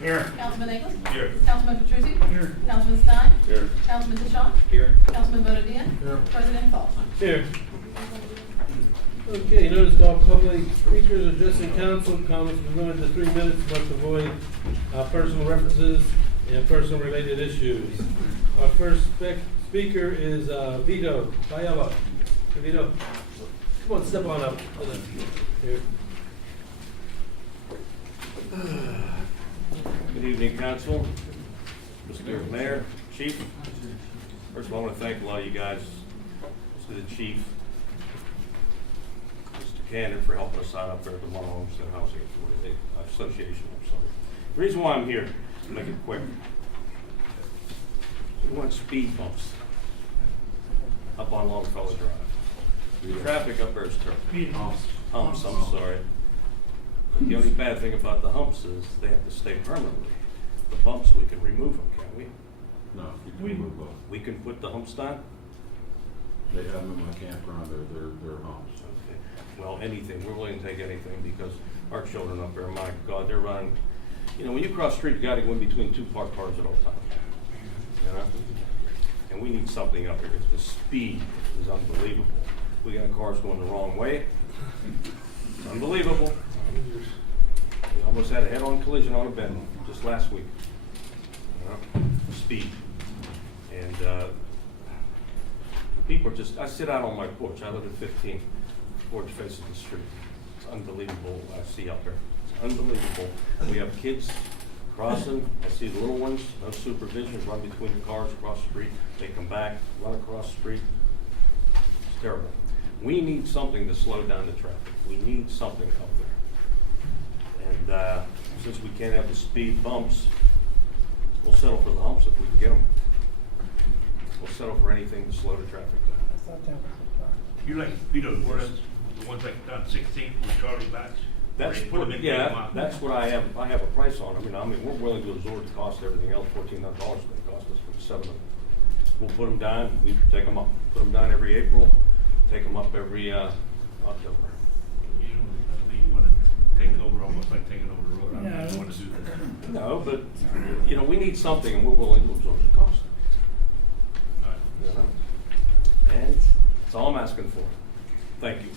Here. Councilman Nichols? Here. Councilman Petrucci? Here. Councilman Stein? Here. Councilman DeShawn? Here. Councilman Bonadilla? Here. President Faulk? Here. Okay, notice all public speakers addressing council, comments will be limited to 3 minutes, must avoid personal references and personal related issues. Our first speaker is Vito Bayaba. Vito, come on, step on up. Here. Good evening, Council, Mr. Mayor, Chief. First of all, I want to thank a lot of you guys, Mr. the Chief, Mr. Cannon for helping us out up there at the Munhall Housing Association. I'm sorry. The reason why I'm here, to make it quick, we want speed bumps up on Longfellow Drive. The traffic up there is terrible. Humps, I'm sorry. The only bad thing about the humps is they have to stay permanently. The bumps, we can remove them, can't we? No, you can remove both. We can put the humps down? They have them in my campground, they're humps. Okay. Well, anything, we're willing to take anything because our children up there, my God, they're running. You know, when you cross the street, you gotta go in between two parked cars at all times. You know? And we need something up here because the speed is unbelievable. We got cars going the wrong way. It's unbelievable. We almost had a head-on collision on a bend just last week. You know, speed. And people are just, I sit out on my porch. I live at 15, porch facing the street. It's unbelievable what I see out there. It's unbelievable. We have kids crossing. I see the little ones, no supervision, run between the cars, cross the street. They come back, run across the street. It's terrible. We need something to slow down the traffic. We need something out there. And since we can't have the speed bumps, we'll settle for the humps if we can get them. We'll settle for anything to slow the traffic down. You like Vito, the ones like down 16th with Charlie Batch? That's that's what I have. I have a price on. I mean, we're willing to absorb the cost of everything else. $1,400 going to cost us for 7 of them. We'll put them down. We take them up. Put them down every April. Take them up every October. You want to take it over almost like taking over the road. I don't want to do that. No, but you know, we need something, and we're willing to absorb the cost. All right. You know? And that's all I'm asking for. Thank you.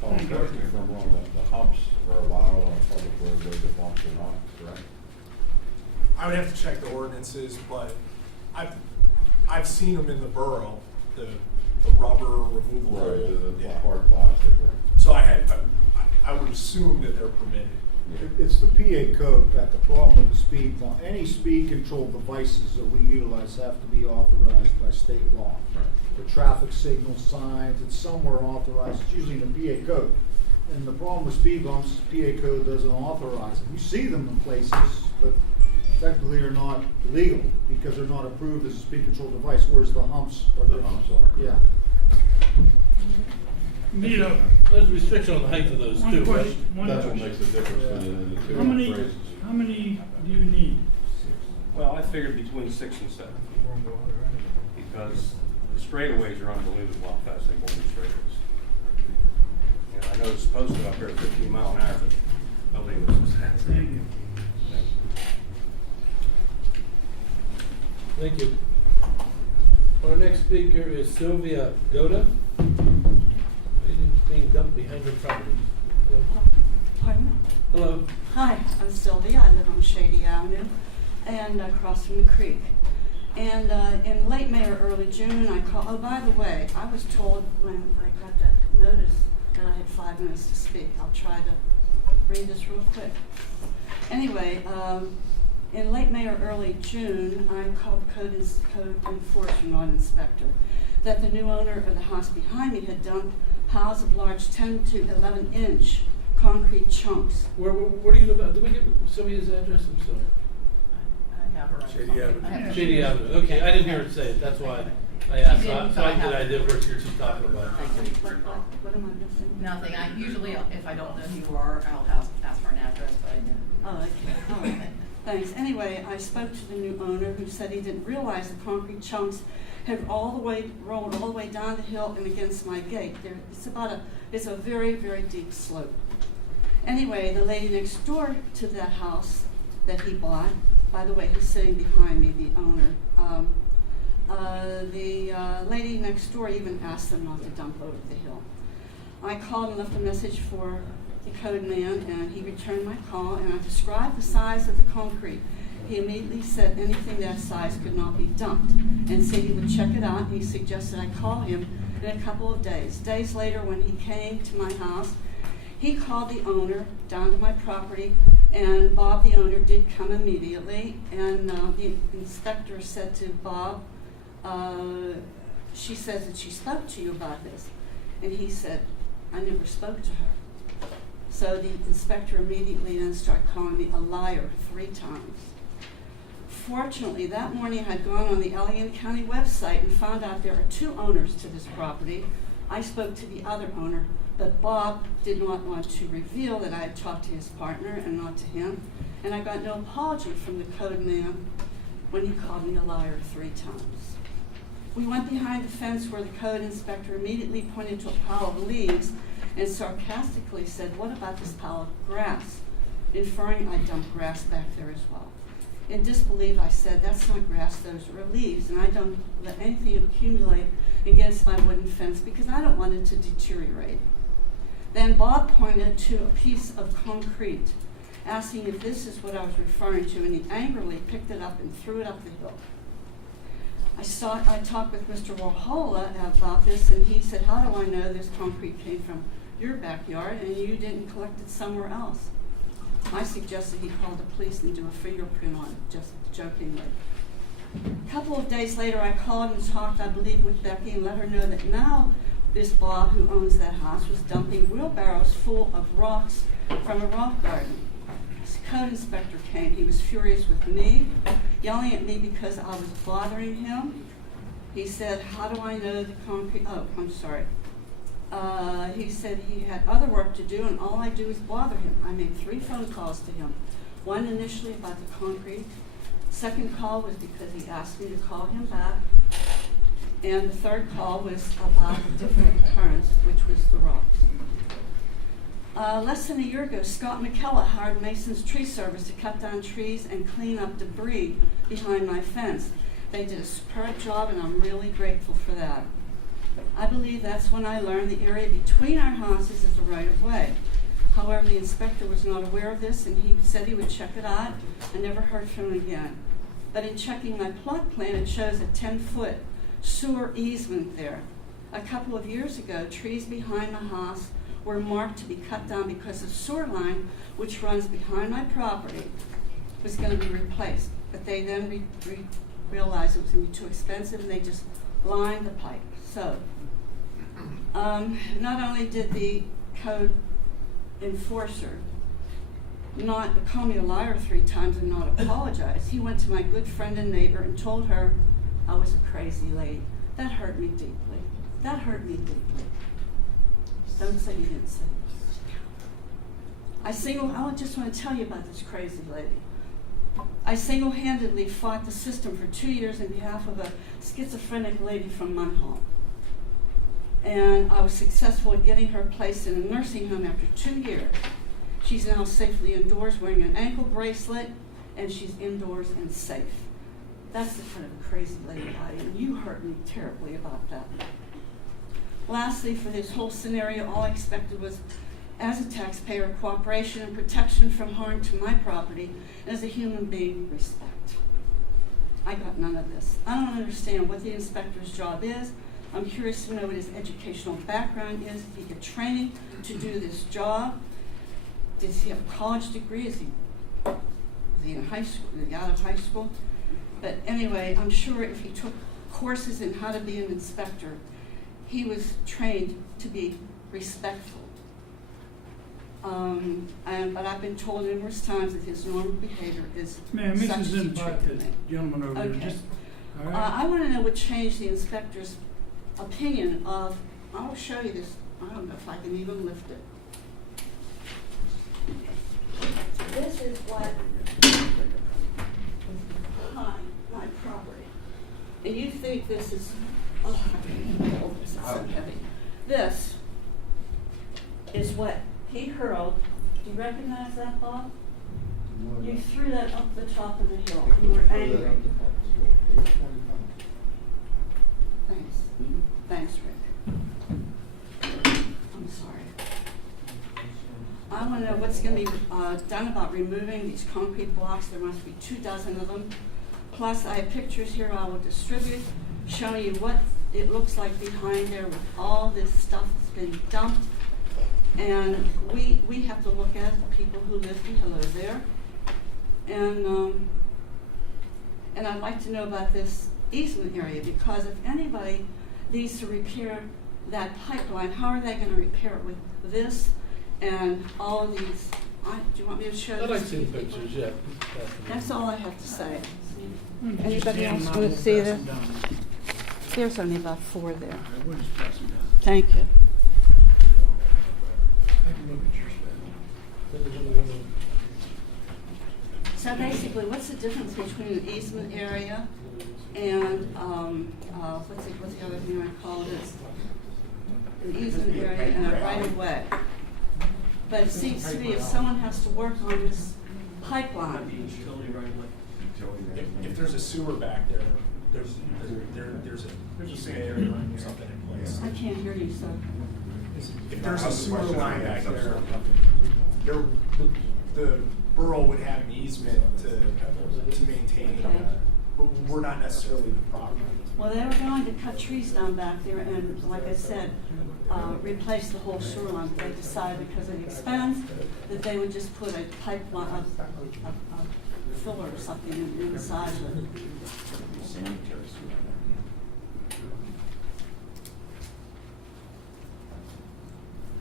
Correct me if I'm wrong, the humps are allowed on a public road, where the bumps are not, correct? I would have to check the ordinances, but I've seen them in the borough, the rubber removal. Right, the Yeah. hard plastic, right? So I would assume that they're permitted. It's the PA code that the problem with the speed bump, any speed control devices that we utilize have to be authorized by state law. Right. The traffic signal signs, it's somewhere authorized, it's usually in the PA code. And the problem with speed bumps is the PA code doesn't authorize them. You see them in places, but technically are not legal because they're not approved as a speed control device, whereas the humps are. The humps are, correct. Yeah. There's a restriction on the height of those too, right? That's what makes the difference in the two phrases. How many do you need? Well, I figured between 6 and 7 because the straightaways are unbelievable how fast they go in the straightaways. You know, I know it's posted up here at 15 mile an hour, but nobody listens to that. Thank you. Thank you. Our next speaker is Sylvia Goda. Lady being dumped behind her property. Hello. Pardon? Hello. Hi, I'm Sylvia. I live on Shady Avenue and across from the creek. And in late May or early June, I called. Oh, by the way, I was told when I got that notice that I had 5 minutes to speak. I'll try to read this real quick. Anyway, in late May or early June, I called the code enforcement, not inspector, that the new owner of the house behind me had dumped piles of large 10 to 11 inch concrete chunks. Where do you live at? Did we get Sylvia's address? I'm sorry. I have her. Shady Avenue. Shady Avenue. Okay, I didn't hear it say it. That's why I asked. So I get an idea of what she's talking about. What am I missing? Nothing. I usually, if I don't know who you are, I'll ask for an address, but I didn't. Oh, okay. All right. Thanks. Anyway, I spoke to the new owner who said he didn't realize the concrete chunks had rolled all the way down the hill and against my gate. It's a very, very deep slope. Anyway, the lady next door to that house that he bought. By the way, he's sitting behind me, the owner. The lady next door even asked them not to dump over the hill. I called and left a message for the code man, and he returned my call, and I described the size of the concrete. He immediately said anything that size could not be dumped, and said he would check it out, and he suggested I call him in a couple of days. Days later, when he came to my house, he called the owner down to my property, and Bob, the owner, did come immediately, and the inspector said to Bob, she says that she spoke to you about this. And he said, I never spoke to her. So the inspector immediately then started calling me a liar 3 times. Fortunately, that morning I had gone on the Allegheny County website and found out there are 2 owners to this property. I spoke to the other owner, but Bob did not want to reveal that I had talked to his partner and not to him. And I got no apology from the code man when he called me a liar 3 times. We went behind the fence where the code inspector immediately pointed to a pile of leaves and sarcastically said, what about this pile of grass? Inferring I dumped grass back there as well. In disbelief, I said, that's not grass, those are leaves, and I don't let anything accumulate against my wooden fence because I don't want it to deteriorate. Then Bob pointed to a piece of concrete, asking if this is what I was referring to, and he angrily picked it up and threw it up the hill. I talked with Mr. Warhola about this, and he said, how do I know this concrete came from your backyard and you didn't collect it somewhere else? I suggested he call the police and do a fingerprint on it, just jokingly. A couple of days later, I called and talked, I believe, with Becky and let her know that now this Bob, who owns that house, was dumping wheelbarrows full of rocks from a rock garden. The code inspector came. He was furious with me, yelling at me because I was bothering him. He said, how do I know the concrete? Oh, I'm sorry. He said he had other work to do and all I do is bother him. I made 3 phone calls to him. One initially about the concrete. Second call was because he asked me to call him back. And the third call was about a different occurrence, which was the rocks. Less than a year ago, Scott McKellar hired Mason's Tree Service to cut down trees and clean up debris behind my fence. They did a superb job, and I'm really grateful for that. I believe that's when I learned the area between our houses is a right-of-way. However, the inspector was not aware of this, and he said he would check it out. I never heard from him again. But in checking my plot plan, it shows a 10-foot sewer easement there. A couple of years ago, trees behind my house were marked to be cut down because the sewer line, which runs behind my property, was going to be replaced. But they then realized it was going to be too expensive, and they just lined the pipe. So, not only did the code enforcer not call me a liar 3 times and not apologize, he went to my good friend and neighbor and told her I was a crazy lady. That hurt me deeply. That hurt me deeply. Don't say you didn't say it. I just want to tell you about this crazy lady. I single-handedly fought the system for 2 years on behalf of a schizophrenic lady from Munhall. And I was successful at getting her placed in a nursing home after 2 years. She's now safely indoors wearing an ankle bracelet, and she's indoors and safe. That's the kind of a crazy lady I am. You hurt me terribly about that. Lastly, for this whole scenario, all I expected was, as a taxpayer, cooperation and protection from harm to my property, and as a human being, respect. I got none of this. I don't understand what the inspector's job is. I'm curious to know what his educational background is. Did he get training to do this job? Does he have a college degree? Is he in high school? Is he out of high school? But anyway, I'm sure if he took courses in how to be an inspector, he was trained to be respectful. But I've been told numerous times that his normal behavior is Ma'am, such Mrs. as he Invite treated the me. gentleman over there. Okay. Just, all right. I want to know what changed the inspector's opinion of, I'll show you this, I don't know if I can even lift it. This is what is behind my property. And you think this is, oh, I can't hold this, it's so heavy. This is what he hurled. Do you recognize that, Bob? You threw that up the top of the hill and you were angry. Thanks. Thanks, Rick. I'm sorry. I want to know what's going to be done about removing these concrete blocks. There must be 24 of them. Plus, I have pictures here I will distribute showing you what it looks like behind there with all this stuff that's been dumped. And we have to look at the people who live below there. And I'd like to know about this easement area, because if anybody needs to repair that pipeline, how are they going to repair it with this and all of these? Do you want me to show I'd this like to to see you the people? pictures, yeah. That's all I have to say. Just Anybody hand else them want out, to see we'll this? pass them down. There's only about 4 there. All right, we'll just pass them down. Thank you. I can look at your stuff. So basically, what's the difference between an easement area and, what's the other thing I call this? An easement area and a right of way. But it seems to me if someone has to work on this pipeline, If there's a sewer back there, there's a easement area or something in place. I can't hear you, so. If there's a sewer line back there, the borough would have an easement to maintain, but we're not necessarily the property. Well, they were going to cut trees down back there and, like I said, replace the whole sewer line. They decided because of the expense that they would just put a pipeline, a filler or something inside of it.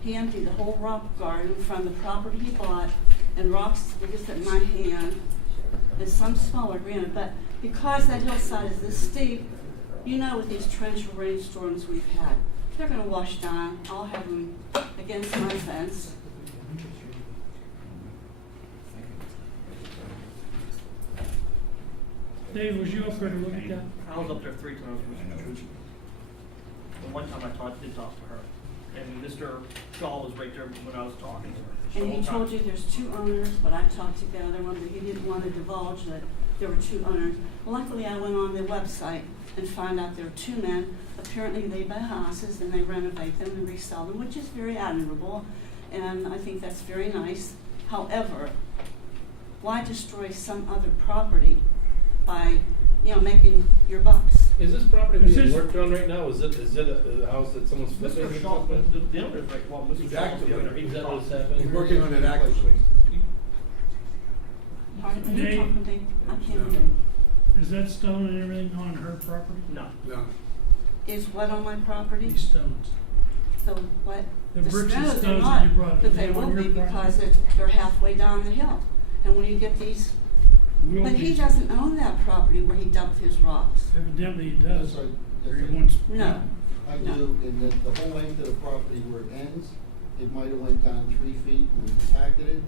He emptied the whole rock garden from the property he bought, and rocks as big as at my hand, and some smaller, granted, but because that hillside is this steep, you know with these torrential rainstorms we've had, they're gonna wash down. I'll have them against my fence. Dave, was you up there to look at that? I was up there 3 times with Trish. And one time I did talk to her, and Mr. Shaw was right there when I was talking to her. And he told you there's 2 owners, but I talked to the other one, but he didn't want to divulge that there were 2 owners. Luckily, I went on the website and found out there were 2 men. Apparently, they buy houses and they renovate them and resell them, which is very admirable, and I think that's very nice. However, why destroy some other property by, making your bucks? Is this property Is being this- worked on right now? Is it a house that someone's flipping or Mr. Shaw, something? the owner's right, well, Mr. Shaw's the owner, he Is was that what's talking. happening? Working on it actively. Pardon? Are you Dave? talking, Dave? I can't hear you. Is that stone and everything on her property? No. Is what on my property? These stones. So what? The bricks and stones are stones not, that you brought, but are they they on will your be because property? they're halfway down the hill. And when you get these, Will but he be- doesn't own that property where he dumped his rocks. Evidently he does. That's right. Or he That's right. wants. No. I No. do, in the whole length of the property where it ends, it might have went down 3 feet and we compacted it.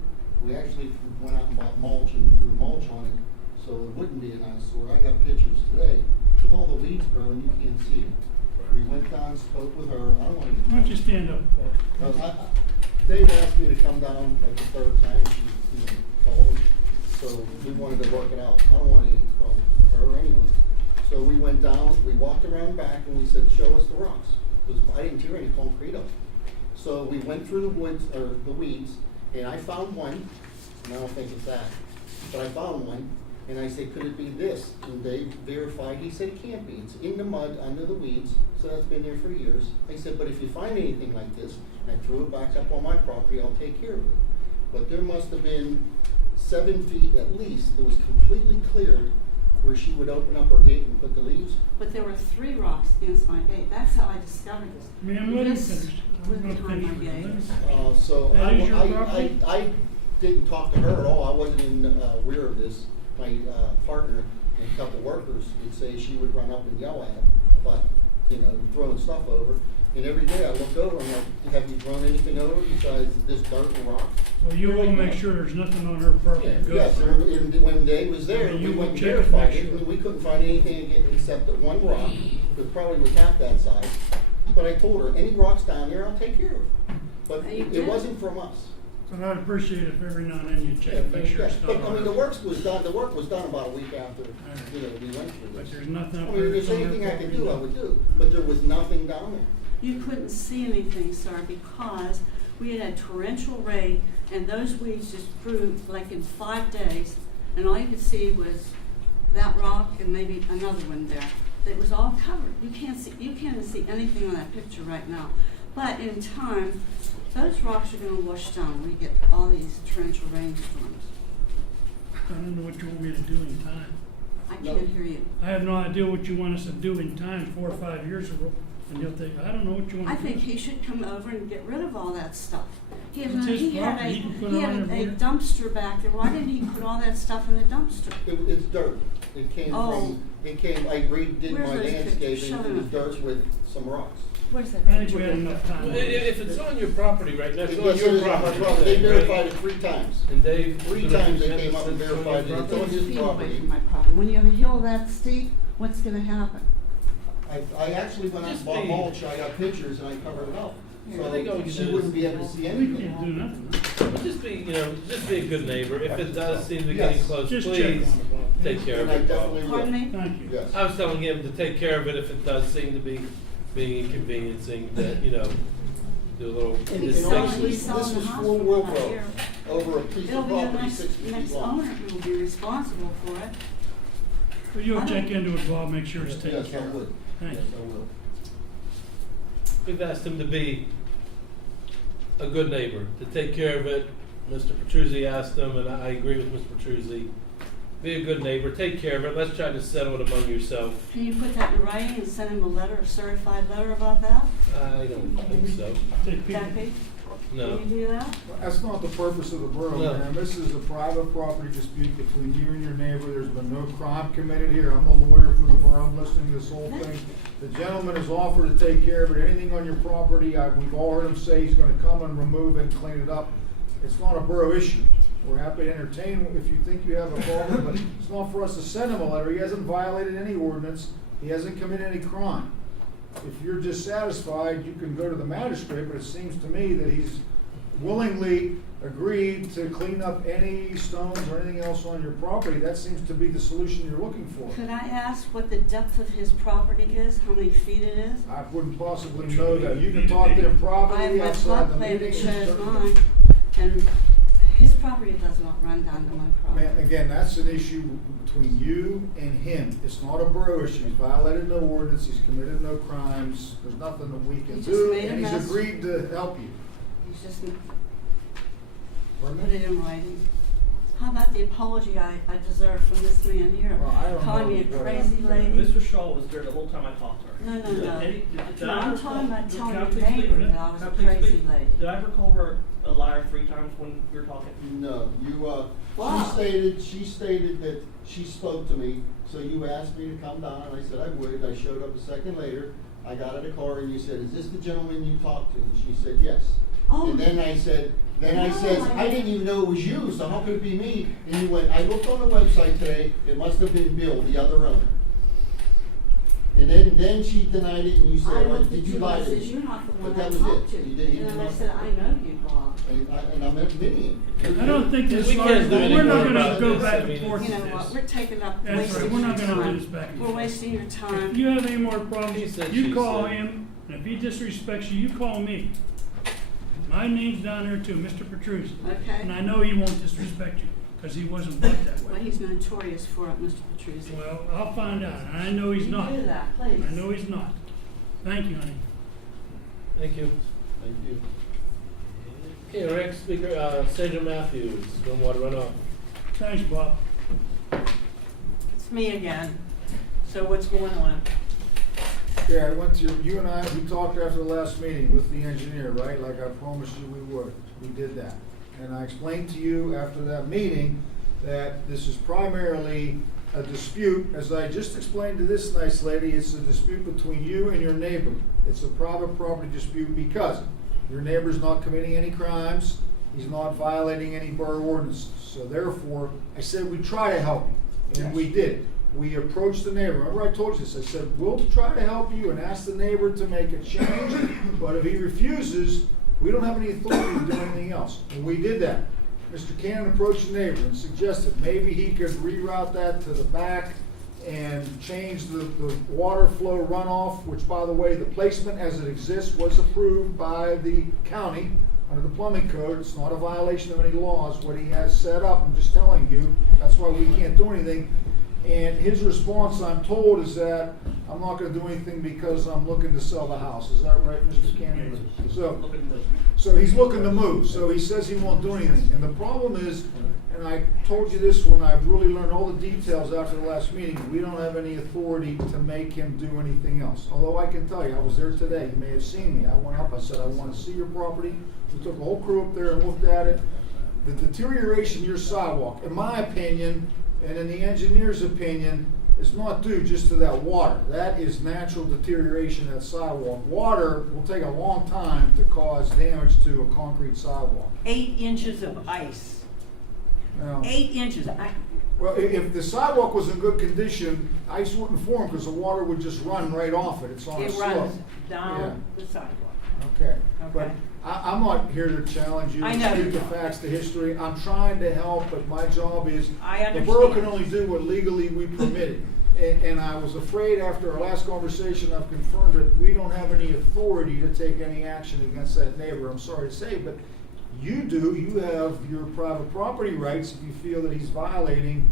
We actually went out and bought mulch and threw mulch on it, so it wouldn't be an eyesore. I got pictures today with all the weeds growing, you can't see it. We went down, spoke with her, I don't want to. Why don't you stand up? Dave asked me to come down like the 3rd time, she, called him, so we wanted to work it out. I don't want any problems with her or anyone. So we went down, we walked around back and we said, show us the rocks, because I didn't hear any concrete up. So we went through the woods, or the weeds, and I found one, and I don't think it's that, but I found one, and I said, could it be this? And Dave verified, he said it can't be, it's in the mud, under the weeds, so that's been there for years. I said, but if you find anything like this, and I threw it back up on my property, I'll take care of it. But there must have been 7 feet at least that was completely cleared where she would open up her gate and put the leaves. But there were 3 rocks against my gate. That's how I discovered this. Ma'am, let him This finish. was Let him behind my finish. gate. Let him- So That is your property? I didn't talk to her at all. I wasn't aware of this. My partner and a couple workers would say she would run up and yell at him, but, throwing stuff over. And every day I look over and I'm like, have you thrown anything over besides this dirt and rock? Well, you will make sure there's nothing on her property. Yeah, Good yes, for her. and when Dave was there, You we will went and check and verified make it, sure. and we couldn't find anything again except that one rock, that probably was half that size. But I told her, any rocks down there, I'll take care of. But And you it did. wasn't from us. But I'd appreciate it if every now and then you check, make sure Yeah, it's not but, I mean, on the her. work was done about a week after, you know, we went through But this. there's nothing up I there mean, if that's there's on her anything I could property. do, I would do, but there was nothing down there. You couldn't see anything, sir, because we had had torrential rain, and those weeds just grew like in 5 days, and all you could see was that rock and maybe another one there. It was all covered. You can't see anything on that picture right now. But in time, those rocks are gonna wash down when we get all these torrential rainstorms. I don't know what you want me to do in time. I can't hear you. I have no idea what you want us to do in time, 4 or 5 years ago, and you'll think, I don't know what you want I to do. think he should come over and get rid of all that stuff. He had, It's his he had property. a, He can put he it had on a there. dumpster back there. Why didn't he put all that stuff in the dumpster? It's dirt. It came Oh. I redid Where's my those pictures? landscaping, Show it them. was dirt with some rocks. Where's that I think picture? we had enough time. If it's on your property right now, it's on Yes, it your is on my property. property. They right? verified it 3 times. And Dave? 3 times they came up and verified it. It's on his Feet away property. from my property. When you have a hill that steep, what's gonna happen? I actually went out and bought mulch, I got pictures and I covered it up. I think all we So can she do wouldn't is- be able to see We anything. can't do nothing. Well, just be a good neighbor. If it does seem to be getting Yes. close, Just check please on it, Bob. take care of And I it, Bob. definitely will. Pardon me? Thank you. Yes. I was telling him to take care of it if it does seem to be being inconveniencing, that, do a little And He's selling- distinction. he's selling This the is hospital 4 World out Road, here. over a piece It'll of be the property next, 60 feet next long. owner who will be responsible for it. But you'll I check don't- into it, Bob, make sure it's taken Yes, care I of. would. Thank Yes, you. I will. We've asked him to be a good neighbor, to take care of it. Mr. Petruzzi asked him, and I agree with Mr. Petruzzi. Be a good neighbor, take care of it. Let's try to settle it among yourself. Can you put that in writing and send him a letter, a certified letter about that? I don't think so. Take people. Jackie? No. Can you do that? That's not the purpose of the borough, No. man. This is a private property dispute between you and your neighbor. There's been no crime committed here. I'm the lawyer for the borough. I'm listening to this whole thing. The gentleman has offered to take care of it. Anything on your property, we've all heard him say he's gonna come and remove it and clean it up. It's not a borough issue. We're happy to entertain if you think you have a problem, but it's not for us to send him a letter. He hasn't violated any ordinance. He hasn't committed any crime. If you're dissatisfied, you can go to the magistrate, but it seems to me that he's willingly agreed to clean up any stones or anything else on your property. That seems to be the solution you're looking for. Could I ask what the depth of his property is, how many feet it is? I wouldn't possibly know that. You can talk to him I have privately my outside plot the plan meeting. that and shows certainly- mine, and his property does not run down to my property. Man, again, that's an issue between you and him. It's not a borough issue. He's violated no ordinance, he's committed no crimes, there's nothing that we can He just do, made a and he's mess. agreed to help you. He's just, Pardon put me? it in writing. How about the apology I deserve from this man here? Well, I don't Calling me a know what crazy happened. lady? Mr. Shaw was there the whole time I talked to her. No, no, no. Did No, I I'm ever talking call- about can telling I your please neighbor speak? that I was Can a please crazy speak? lady. Did I ever call her a liar 3 times when we were talking? No, you, Wow. she stated that she spoke to me, so you asked me to come down, and I said I would. I showed up a second later, I got in the car, and you said, "Is this the gentleman you talked to?" And she said, "Yes." Oh. And then I said, No, I didn't even know it was you, so how could it be me? And you went, "I looked on the website today, it must have been Bill, the other owner." And then she denied it, and you I said, looked "Did at you you, lie I to said, me?" you're not the one But I that was talked it. to. You didn't And even then I know. said, I know you, Bob. And I'm admitting it. I don't think this, We can't do we're any not more gonna about go this. back I and mean, forth You with know what, this. we're taking up, That's right, wasting we're your not gonna do time. this back and We're forth. wasting your If time. you have any more He problems, said, you she call said. him, and if he disrespects you, you call me. My name's down there too, Mr. Petruzzi. Okay. And I know he won't disrespect you, because he wasn't brought that Well, way. he's notorious for it, Mr. Petruzzi. Well, I'll find out, and I know he's You not. do that, please. I know he's not. Thank you, honey. Thank you. Thank you. Okay, our next speaker, Sandra Matthews, stormwater runoff. Thanks, Bob. It's me again. So what's going on? Yeah, I went to, you and I, we talked after the last meeting with the engineer, right? Like I promised you we would. We did that. And I explained to you after that meeting that this is primarily a dispute, as I just explained to this nice lady, it's a dispute between you and your neighbor. It's a private property dispute because your neighbor's not committing any crimes, he's not violating any borough ordinances. So therefore, I said we'd try to help you, and we did. We approached the neighbor. Remember I told you this, I said, we'll try to help you and ask the neighbor to make a change, but if he refuses, We don't have any authority to do anything else. When we did that, Mr. Cannon approached the neighbor and suggested maybe he could reroute that to the back and change the water flow runoff, which, by the way, the placement as it exists was approved by the county under the plumbing code. It's not a violation of any laws, what he has set up. I'm just telling you, that's why we can't do anything. And his response, I'm told, is that I'm not gonna do anything because I'm looking to sell the house. Is that right, Mr. Cannon? So he's looking to move, so he says he won't do anything. And the problem is, and I told you this when I really learned all the details after the last meeting, we don't have any authority to make him do anything else. Although I can tell you, I was there today, you may have seen me. I went up, I said, I wanna see your property. We took a whole crew up there and looked at it. The deterioration of your sidewalk, in my opinion, and in the engineer's opinion, is not due just to that water. That is natural deterioration of that sidewalk. Water will take a long time to cause damage to a concrete sidewalk. 8 inches of ice. Now, 8 inches. well, if the sidewalk was in good condition, ice wouldn't form because the water would just run right off it. It's on a It slope. runs down the sidewalk. Okay, but Okay. I'm not here to challenge you, I to know speak you're the not. facts, the history. I'm trying to help, but my job is, I the borough can understand. only do what legally we permitted. And I was afraid after our last conversation, I've confirmed it, we don't have any authority to take any action against that neighbor. I'm sorry to say, but you do. You have your private property rights if you feel that he's violating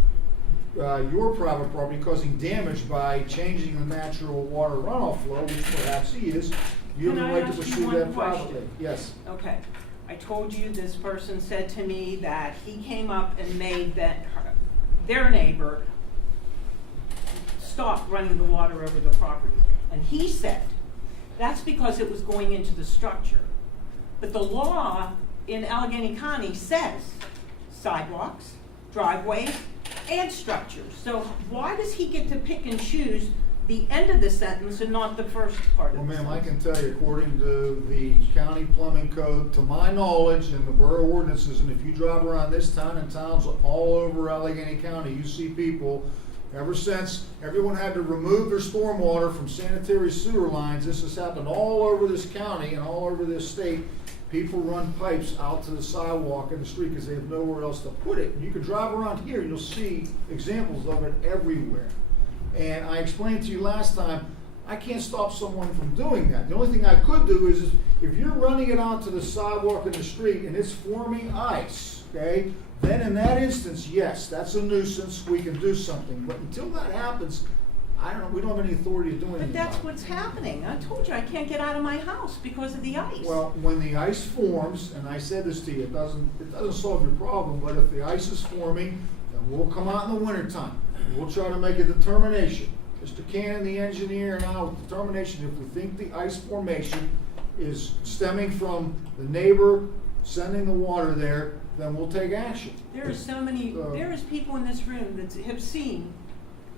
your private property, causing damage by changing the natural water runoff flow, which perhaps he is. You have Can the I right to ask you pursue one that question? privately. Yes. Okay. I told you this person said to me that he came up and made their neighbor stop running the water over the property. And he said that's because it was going into the structure. But the law in Allegheny County says sidewalks, driveways, and structures. So why does he get to pick and choose the end of the sentence and not the first part of Well, the ma'am, sentence? I can tell you, according to the county plumbing code, to my knowledge, and the borough ordinances, and if you drive around this town and towns all over Allegheny County, you see people, ever since everyone had to remove their stormwater from sanitary sewer lines, this has happened all over this county and all over this state. People run pipes out to the sidewalk in the street because they have nowhere else to put it. And you can drive around here and you'll see examples of it everywhere. And I explained to you last time, I can't stop someone from doing that. The only thing I could do is if you're running it out to the sidewalk in the street and it's forming ice, okay, then in that instance, yes, that's a nuisance, we can do something. But until that happens, I don't know, we don't have any authority to do anything But that's about it. what's happening. I told you I can't get out of my house because of the ice. Well, when the ice forms, and I said this to you, it doesn't solve your problem, but if the ice is forming, then we'll come out in the wintertime. We'll try to make a determination. Mr. Cannon, the engineer, and I, with determination, if we think the ice formation is stemming from the neighbor sending the water there, then we'll take action. There are so many, there is people in this room that have seen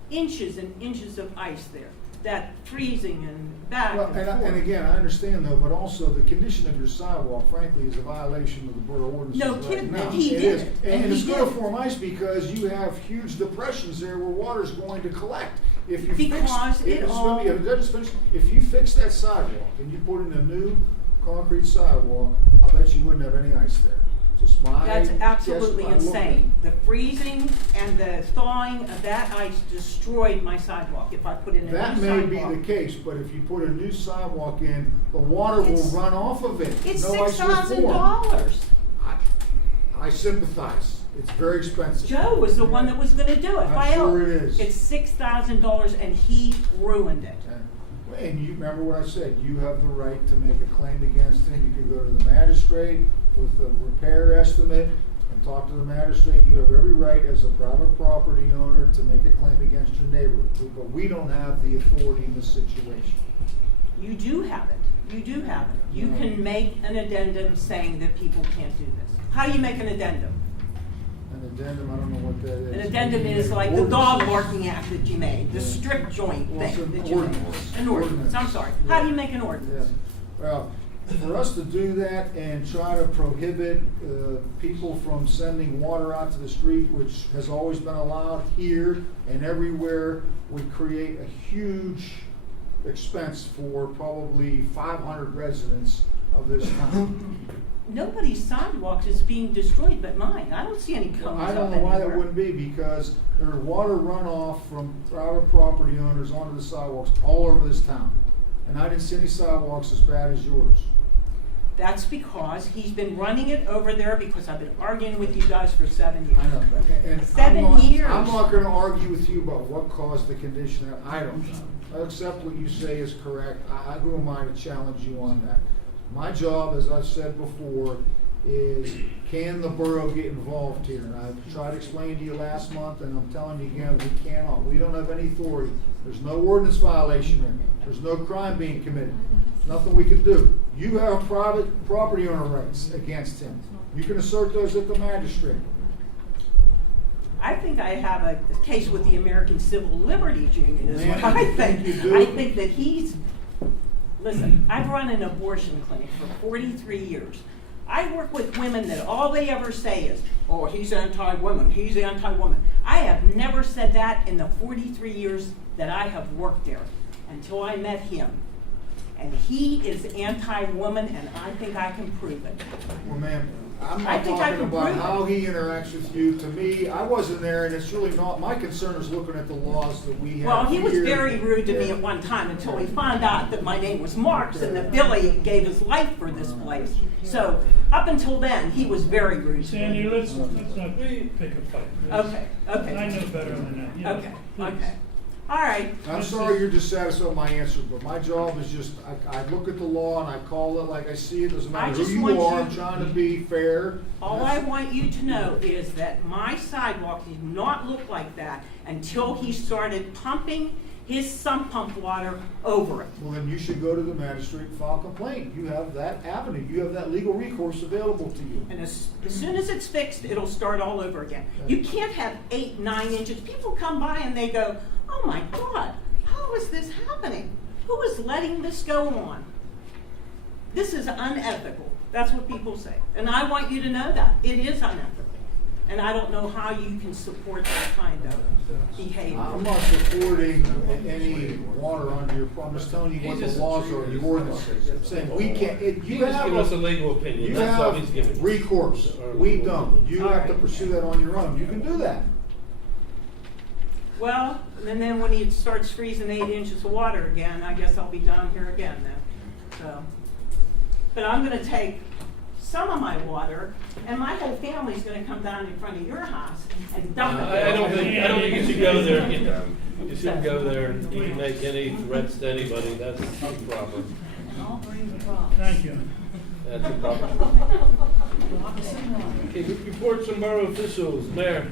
inches and inches of ice there, that freezing and back Well, and and forth. again, I understand though, but also the condition of your sidewalk, frankly, is a violation of the borough ordinances No right kidding, now. and he It did is. it, And and it's he gonna did it. form ice because you have huge depressions there where water's going to collect. If you Because fix, it it's all- gonna be, just finish. If you fix that sidewalk and you put in a new concrete sidewalk, I'll bet you wouldn't have any ice there. Just my That's guess absolutely by looking. insane. The freezing and the thawing of that ice destroyed my sidewalk if I put in a new That sidewalk. may be the case, but if you put a new sidewalk in, the water will It's- run off of it. It's No ice will form. $6,000. I sympathize. It's very expensive. Joe was the one that was gonna do it. I'm sure it is. It's $6,000 and he ruined it. And you remember what I said, you have the right to make a claim against him. You can go to the magistrate with a repair estimate and talk to the magistrate. You have every right as a private property owner to make a claim against your neighbor. But we don't have the authority in this situation. You do have it. You do have it. You No. can make an addendum saying that people can't do this. How do you make an addendum? An addendum, I don't know what that is. An addendum is like the dog barking act that you made, the strip joint Well, it's thing an that you made. ordinance. An ordinance, I'm sorry. How do you make an Yeah. ordinance? Well, for us to do that and try to prohibit people from sending water out to the street, which has always been allowed here and everywhere, would create a huge expense for probably 500 residents of this town. Nobody's sidewalks is being destroyed but mine. I don't see any cones I up don't know why that anywhere. wouldn't be, because there's water runoff from private property owners onto the sidewalks all over this town. And I didn't see any sidewalks as bad as yours. That's because he's been running it over there because I've been arguing with you guys for 7 years. I know, and I'm 7 not- years. I'm not gonna argue with you about what caused the condition, I don't know. I accept what you say is correct, who am I to challenge you on that? My job, as I've said before, is can the borough get involved here? And I've tried to explain to you last month, and I'm telling you again, we cannot. We don't have any authority. There's no ordinance violation there. There's no crime being committed. Nothing we can do. You have private property owner rights against him. You can assert those at the magistrate. I think I have a case with the American Civil Liberties Union is what Ma'am, I think. you do. I think that listen, I've run an abortion clinic for 43 years. I work with women that all they ever say is, oh, he's anti-woman, he's anti-woman. I have never said that in the 43 years that I have worked there until I met him. And he is anti-woman, and I think I can prove it. Well, ma'am, I'm I not think I talking can about prove it. how he interacts with you. To me, I wasn't there, and it's really not, my concern is looking at the laws that we have. Well, he was here. very rude to me Yeah. at one time until he found out that my name was Marks and that Billy gave his life for this place. So up until then, he was very rude to Sandy, me. let's not pick a fight. Okay, okay. I know better than that. Yeah, Okay, please. okay. All right. I'm sorry you're dissatisfied with my answer, but my job is just, I look at the law and I call it like I see it, doesn't I matter just who want you are, you- I'm trying to be fair. All I want you to know is that my sidewalk did not look like that until he started pumping his sump pump water over it. Well, then you should go to the magistrate and file a complaint. You have that avenue, you have that legal recourse available to you. And as soon as it's fixed, it'll start all over again. You can't have 8, 9 inches. People come by and they go, oh my God, how is this happening? Who is letting this go on? This is unethical. That's what people say. And I want you to know that. It is unethical. And I don't know how you can support that kind of behavior. I'm not supporting any water under your, I'm just telling you what the laws are, the ordinances. I'm saying we can't, He you just have give us a legal opinion, you that's all he's giving. have recourse. We don't. You All have to right. pursue that on your own. You can do that. Well, and then when he starts freezing 8 inches of water again, I guess I'll be down here again then. So, but I'm gonna take some of my water, and my whole family's gonna come down in front of your house and dump it. I don't think you should go there and you shouldn't go there and even make any threats to anybody, that's improper. Thank you. That's improper. Okay, reports from borough officials, Mayor.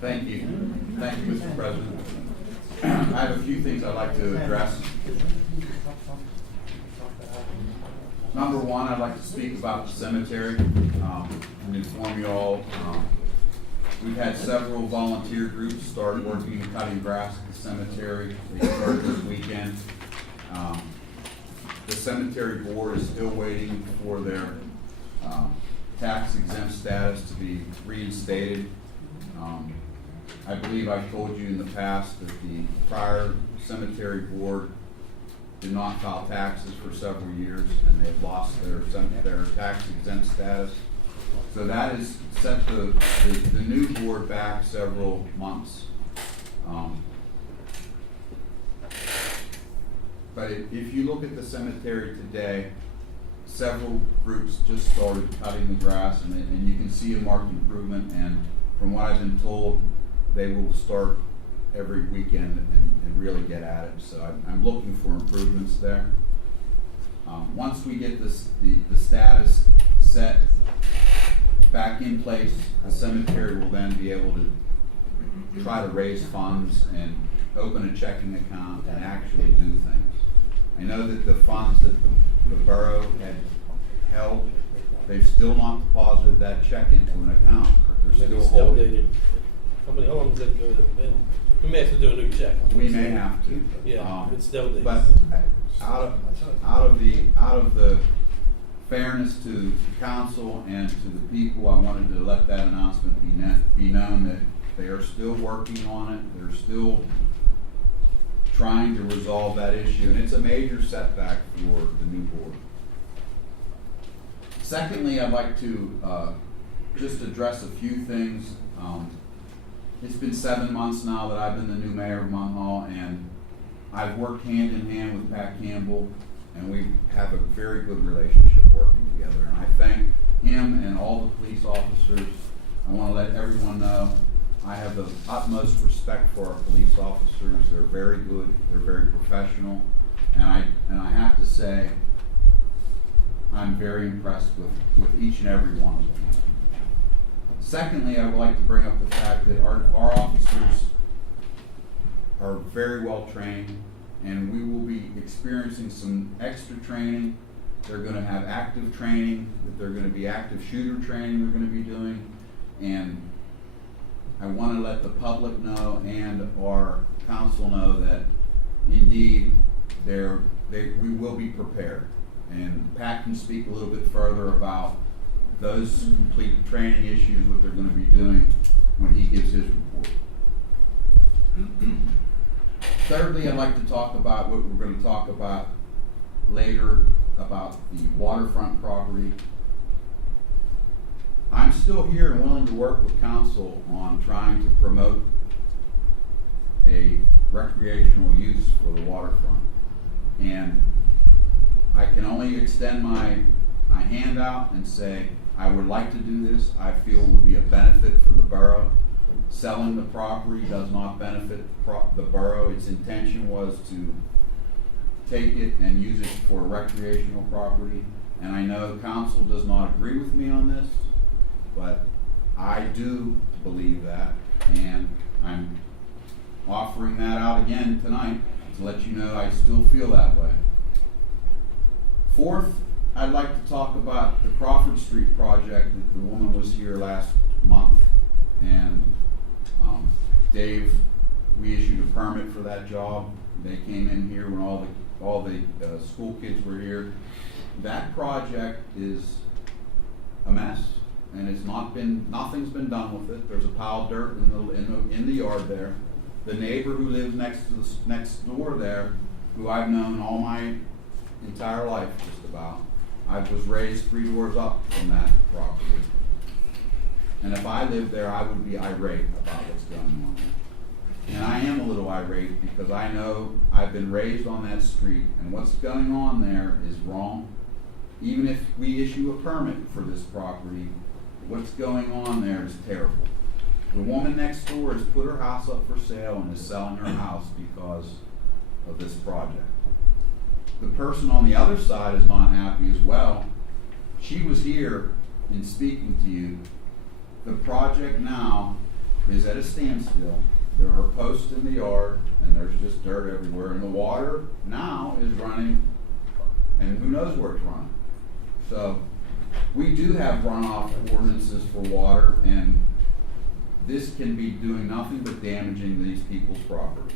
Thank you. Thank you, Mr. President. I have a few things I'd like to address. Number one, I'd like to speak about the cemetery, and inform you all, we've had several volunteer groups start working and cutting grass at the cemetery. They started this weekend. The cemetery board is still waiting for their tax exempt status to be reinstated. I believe I told you in the past that the prior cemetery board did not file taxes for several years, and they've lost their tax exempt status. So that has set the new board back several months. But if you look at the cemetery today, several groups just started cutting the grass, and you can see a marked improvement. And from what I've been told, they will start every weekend and really get at it. So I'm looking for improvements there. Once we get the status set back in place, the cemetery will then be able to try to raise funds and open a checking account and actually do things. I know that the funds that the borough had held, they've still not deposited that check into an account. They're Maybe still it's holding. outdated. How long does it go to Ben? We may have to do a new check. We may have to. Yeah, it's still dated. But out of the fairness to council and to the people, I wanted to let that announcement be known that they are still working on it. They're still trying to resolve that issue, and it's a major setback for the new board. Secondly, I'd like to just address a few things. It's been 7 months now that I've been the new mayor of Munhall, and I've worked hand in hand with Pat Campbell, and we have a very good relationship working together. And I thank him and all the police officers. I want to let everyone know I have the utmost respect for our police officers. They're very good, they're very professional, and I have to say, I'm very impressed with each and every one of them. Secondly, I would like to bring up the fact that our officers are very well trained, and we will be experiencing some extra training. They're going to have active training, that they're going to be active shooter training they're going to be doing, and I want to let the public know and our council know that indeed we will be prepared. And Pat can speak a little bit further about those complete training issues, what they're going to be doing when he gives his report. Thirdly, I'd like to talk about what we're going to talk about later about the waterfront property. I'm still here and willing to work with council on trying to promote a recreational use for the waterfront. And I can only extend my hand out and say, I would like to do this. I feel it would be a benefit for the borough. Selling the property does not benefit the borough. Its intention was to take it and use it for recreational property. And I know council does not agree with me on this, but I do believe that, and I'm offering that out again tonight to let you know I still feel that way. Fourth, I'd like to talk about the Crawford Street project that the woman was here last month, and Dave, we issued a permit for that job. They came in here when all the school kids were here. That project is a mess, and nothing's been done with it. There's a pile of dirt in the yard there. The neighbor who lives next door there, who I've known all my entire life just about, I was raised 3 doors up from that property. And if I lived there, I would be irate about what's going on there. And I am a little irate because I know I've been raised on that street, and what's going on there is wrong. Even if we issue a permit for this property, what's going on there is terrible. The woman next door has put her house up for sale and is selling her house because of this project. The person on the other side is not happy as well. She was here in speaking to you. The project now is at a standstill. There are posts in the yard, and there's just dirt everywhere, and the water now is running, and who knows where it's running. So we do have runoff ordinances for water, and this can be doing nothing but damaging these people's property.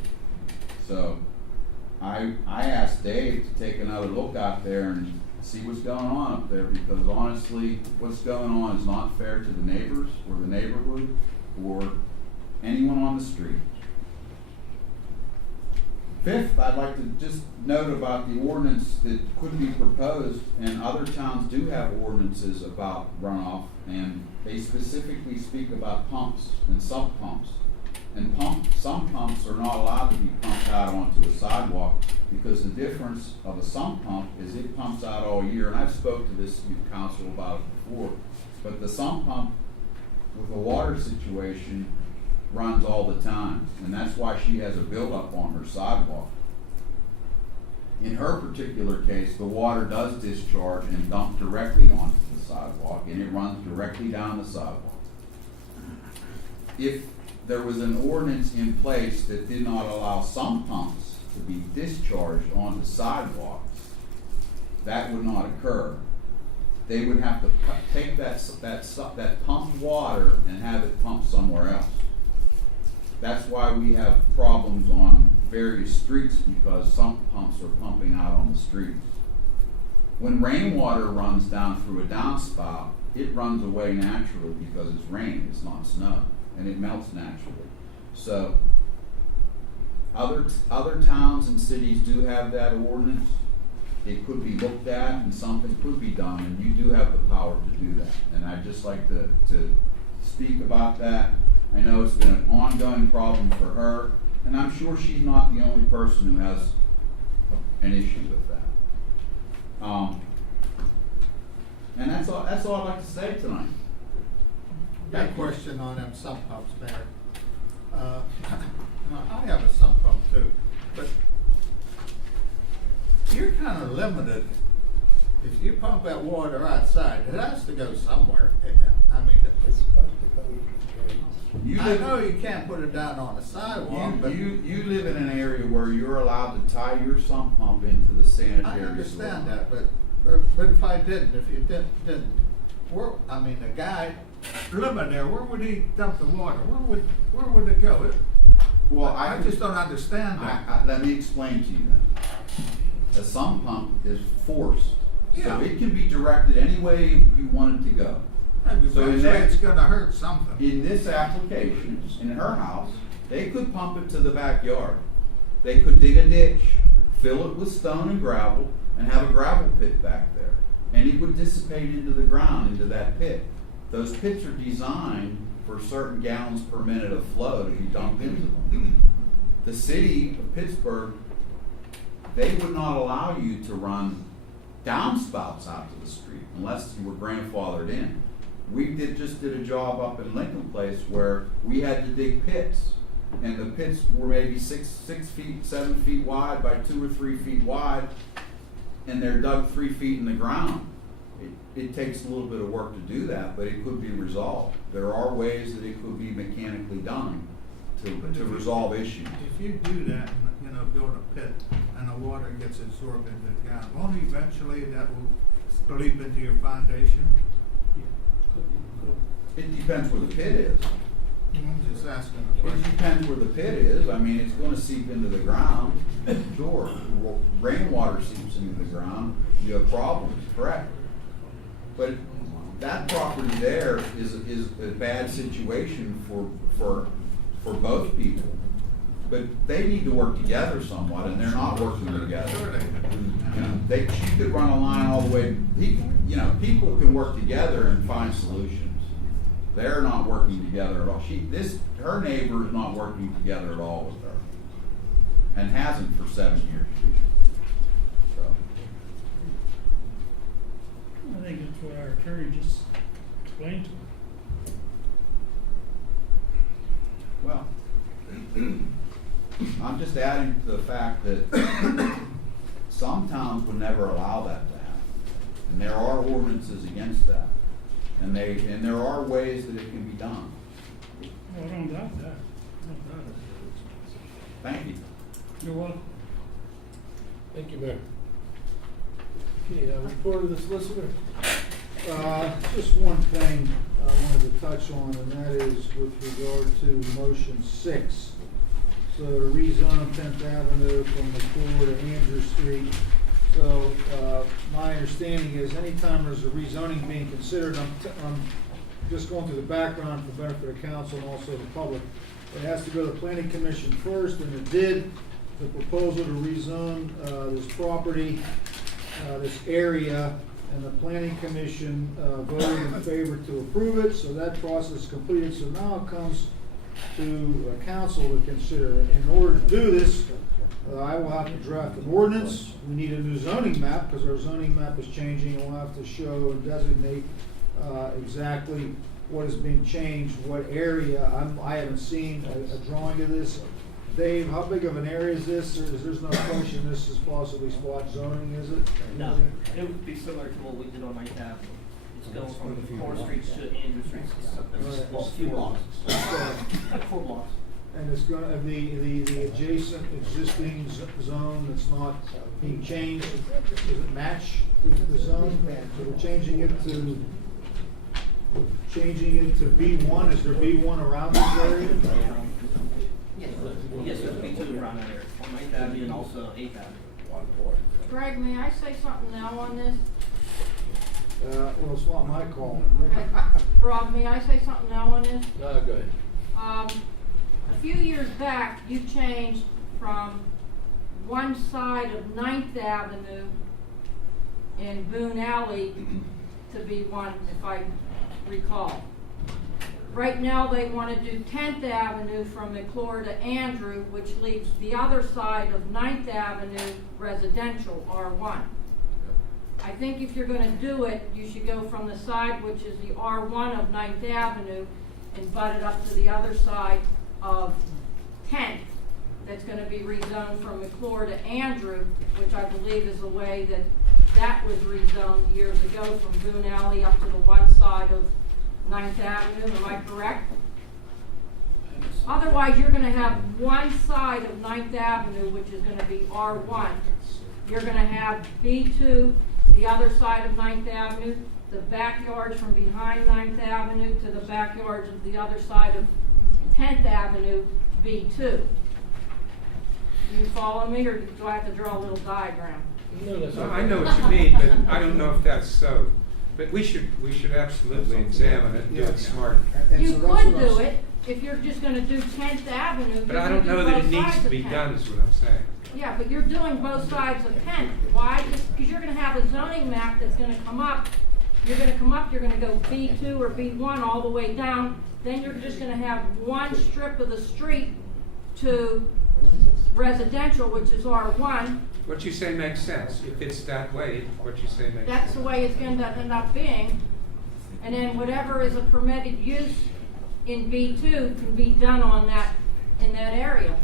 So I asked Dave to take another look out there and see what's going on up there, because honestly, what's going on is not fair to the neighbors or the neighborhood or anyone on the street. Fifth, I'd like to just note about the ordinance that could be proposed, and other towns do have ordinances about runoff, and they specifically speak about pumps and sump pumps. And some pumps are not allowed to be pumped out onto a sidewalk, because the difference of a sump pump is it pumps out all year. And I've spoke to this council about it before, but the sump pump with a water situation runs all the time, and that's why she has a buildup on her sidewalk. In her particular case, the water does discharge and dump directly onto the sidewalk, and it runs directly down the sidewalk. If there was an ordinance in place that did not allow sump pumps to be discharged onto sidewalks, that would not occur. They would have to take that pumped water and have it pumped somewhere else. That's why we have problems on various streets, because sump pumps are pumping out on the streets. When rainwater runs down through a downspout, it runs away naturally because it's rain, it's not snow, and it melts naturally. So other towns and cities do have that ordinance. it could be looked at and something could be done, and you do have the power to do that. And I'd just like to speak about that. I know it's been an ongoing problem for her, and I'm sure she's not the only person who has an issue with that. And that's all I'd like to say tonight. Got a question on them sump pumps, Mayor. I have a sump pump too, but you're kind of limited. If you pump that water outside, it has to go somewhere. I mean, It's supposed to go into the I know you can't put it down on the sidewalk, but You live in an area where you're allowed to tie your sump pump into the sanitary I sewer. understand that, but if I didn't, if you didn't, I mean, the guy living there, where would he dump the water? Where would it go? Well, I just don't understand that. Let me explain to you then. A sump pump is forced, Yeah. so it can be directed any way you want it to go. So in Eventually, that- it's gonna hurt something. In this application, in her house, they could pump it to the backyard. They could dig a ditch, fill it with stone and gravel, and have a gravel pit back there. And it would dissipate into the ground, into that pit. Those pits are designed for certain gallons per minute of flow to be dumped into them. The city of Pittsburgh, they would not allow you to run downspouts out to the street unless you were grandfathered in. We just did a job up in Lincoln Place where we had to dig pits, and the pits were maybe 6 feet, 7 feet wide by 2 or 3 feet wide, and they're dug 3 feet in the ground. It takes a little bit of work to do that, but it could be resolved. There are ways that it could be mechanically done to resolve issues. If you do that, and, build a pit, and the water gets absorbed into the ground, won't eventually that will leak into your foundation? It depends where the pit is. I'm just asking a It question. depends where the pit is. I mean, it's gonna seep into the ground. Sure, rainwater seeps into the ground, you have problems, correct. But that property there is a bad situation for both people. But they need to work together somewhat, and they're not working together. Sure they do. She could run a line all the way, people can work together and find solutions. They're not working together at all. Her neighbor is not working together at all with her, and hasn't for 7 years. So, I think that's what our attorney just explained to him. well, I'm just adding to the fact that some towns would never allow that to happen. And there are ordinances against that. And there are ways that it can be done. Oh, I don't doubt that. I don't doubt it. Thank you. You're welcome. Thank you, Mayor. Okay, report of the solicitor. Just one thing I wanted to touch on, and that is with regard to motion 6. So to rezone 10th Avenue from McClure to Andrew Street. So, my understanding is anytime there's a rezoning being considered, I'm just going through the background for the benefit of council and also the public. It has to go to the planning commission first, and it did. The proposal to rezone, this property, this area, and the planning commission, voted in favor to approve it, so that process is completed. So now it comes to council to consider. In order to do this, I will have to draft an ordinance. We need a new zoning map because our zoning map is changing, and we'll have to show and designate exactly what is being changed, what area. I haven't seen a drawing of this. Dave, how big of an area is this? There's no question this is possibly spot zoning, is it? No, it would be similar to what we did on Ninth Avenue. It's going from Core Street to Andrew Street. It's a few blocks. 4 blocks. And it's gonna, the adjacent existing zone that's not being changed, does it match the zone? So we're changing it to B1, is there B1 around this area? Yes, there's B2 around that area, on Ninth Avenue and also 8th Avenue. Greg, may I say something now on this? Well, it's not my call. Okay. Rob, may I say something now on this? No, go ahead. A few years back, you changed from one side of 9th Avenue in Boone Alley to be one, if I recall. Right now, they want to do 10th Avenue from McClure to Andrew, which leaves the other side of 9th Avenue residential, R1. I think if you're gonna do it, you should go from the side which is the R1 of 9th Avenue and butt it up to the other side of 10th. That's gonna be rezoned from McClure to Andrew, which I believe is the way that was rezoned years ago from Boone Alley up to the one side of 9th Avenue, am I correct? Otherwise, you're gonna have one side of 9th Avenue, which is gonna be R1. You're gonna have B2, the other side of 9th Avenue, the backyards from behind 9th Avenue to the backyards of the other side of 10th Avenue, B2. Do you follow me, or do I have to draw a little diagram? No, that's Well, okay. I know what you mean, but I don't know if that's so. But we should absolutely examine it and do it smart. You so that's could what I'm do s- it if you're just gonna do 10th Avenue. But you I could don't do know that both it needs sides to of be 10th. done, is what I'm saying. Yeah, but you're doing both sides of 10th. Why? Just because you're gonna have a zoning map that's gonna come up. You're gonna come up, you're gonna go B2 or B1 all the way down. Then you're just gonna have one strip of the street to residential, which is R1. What you say makes sense. If it's that way, what you say makes That's sense. the way it's gonna end up being. And then whatever is a permitted use in B2 can be done on that, in that area.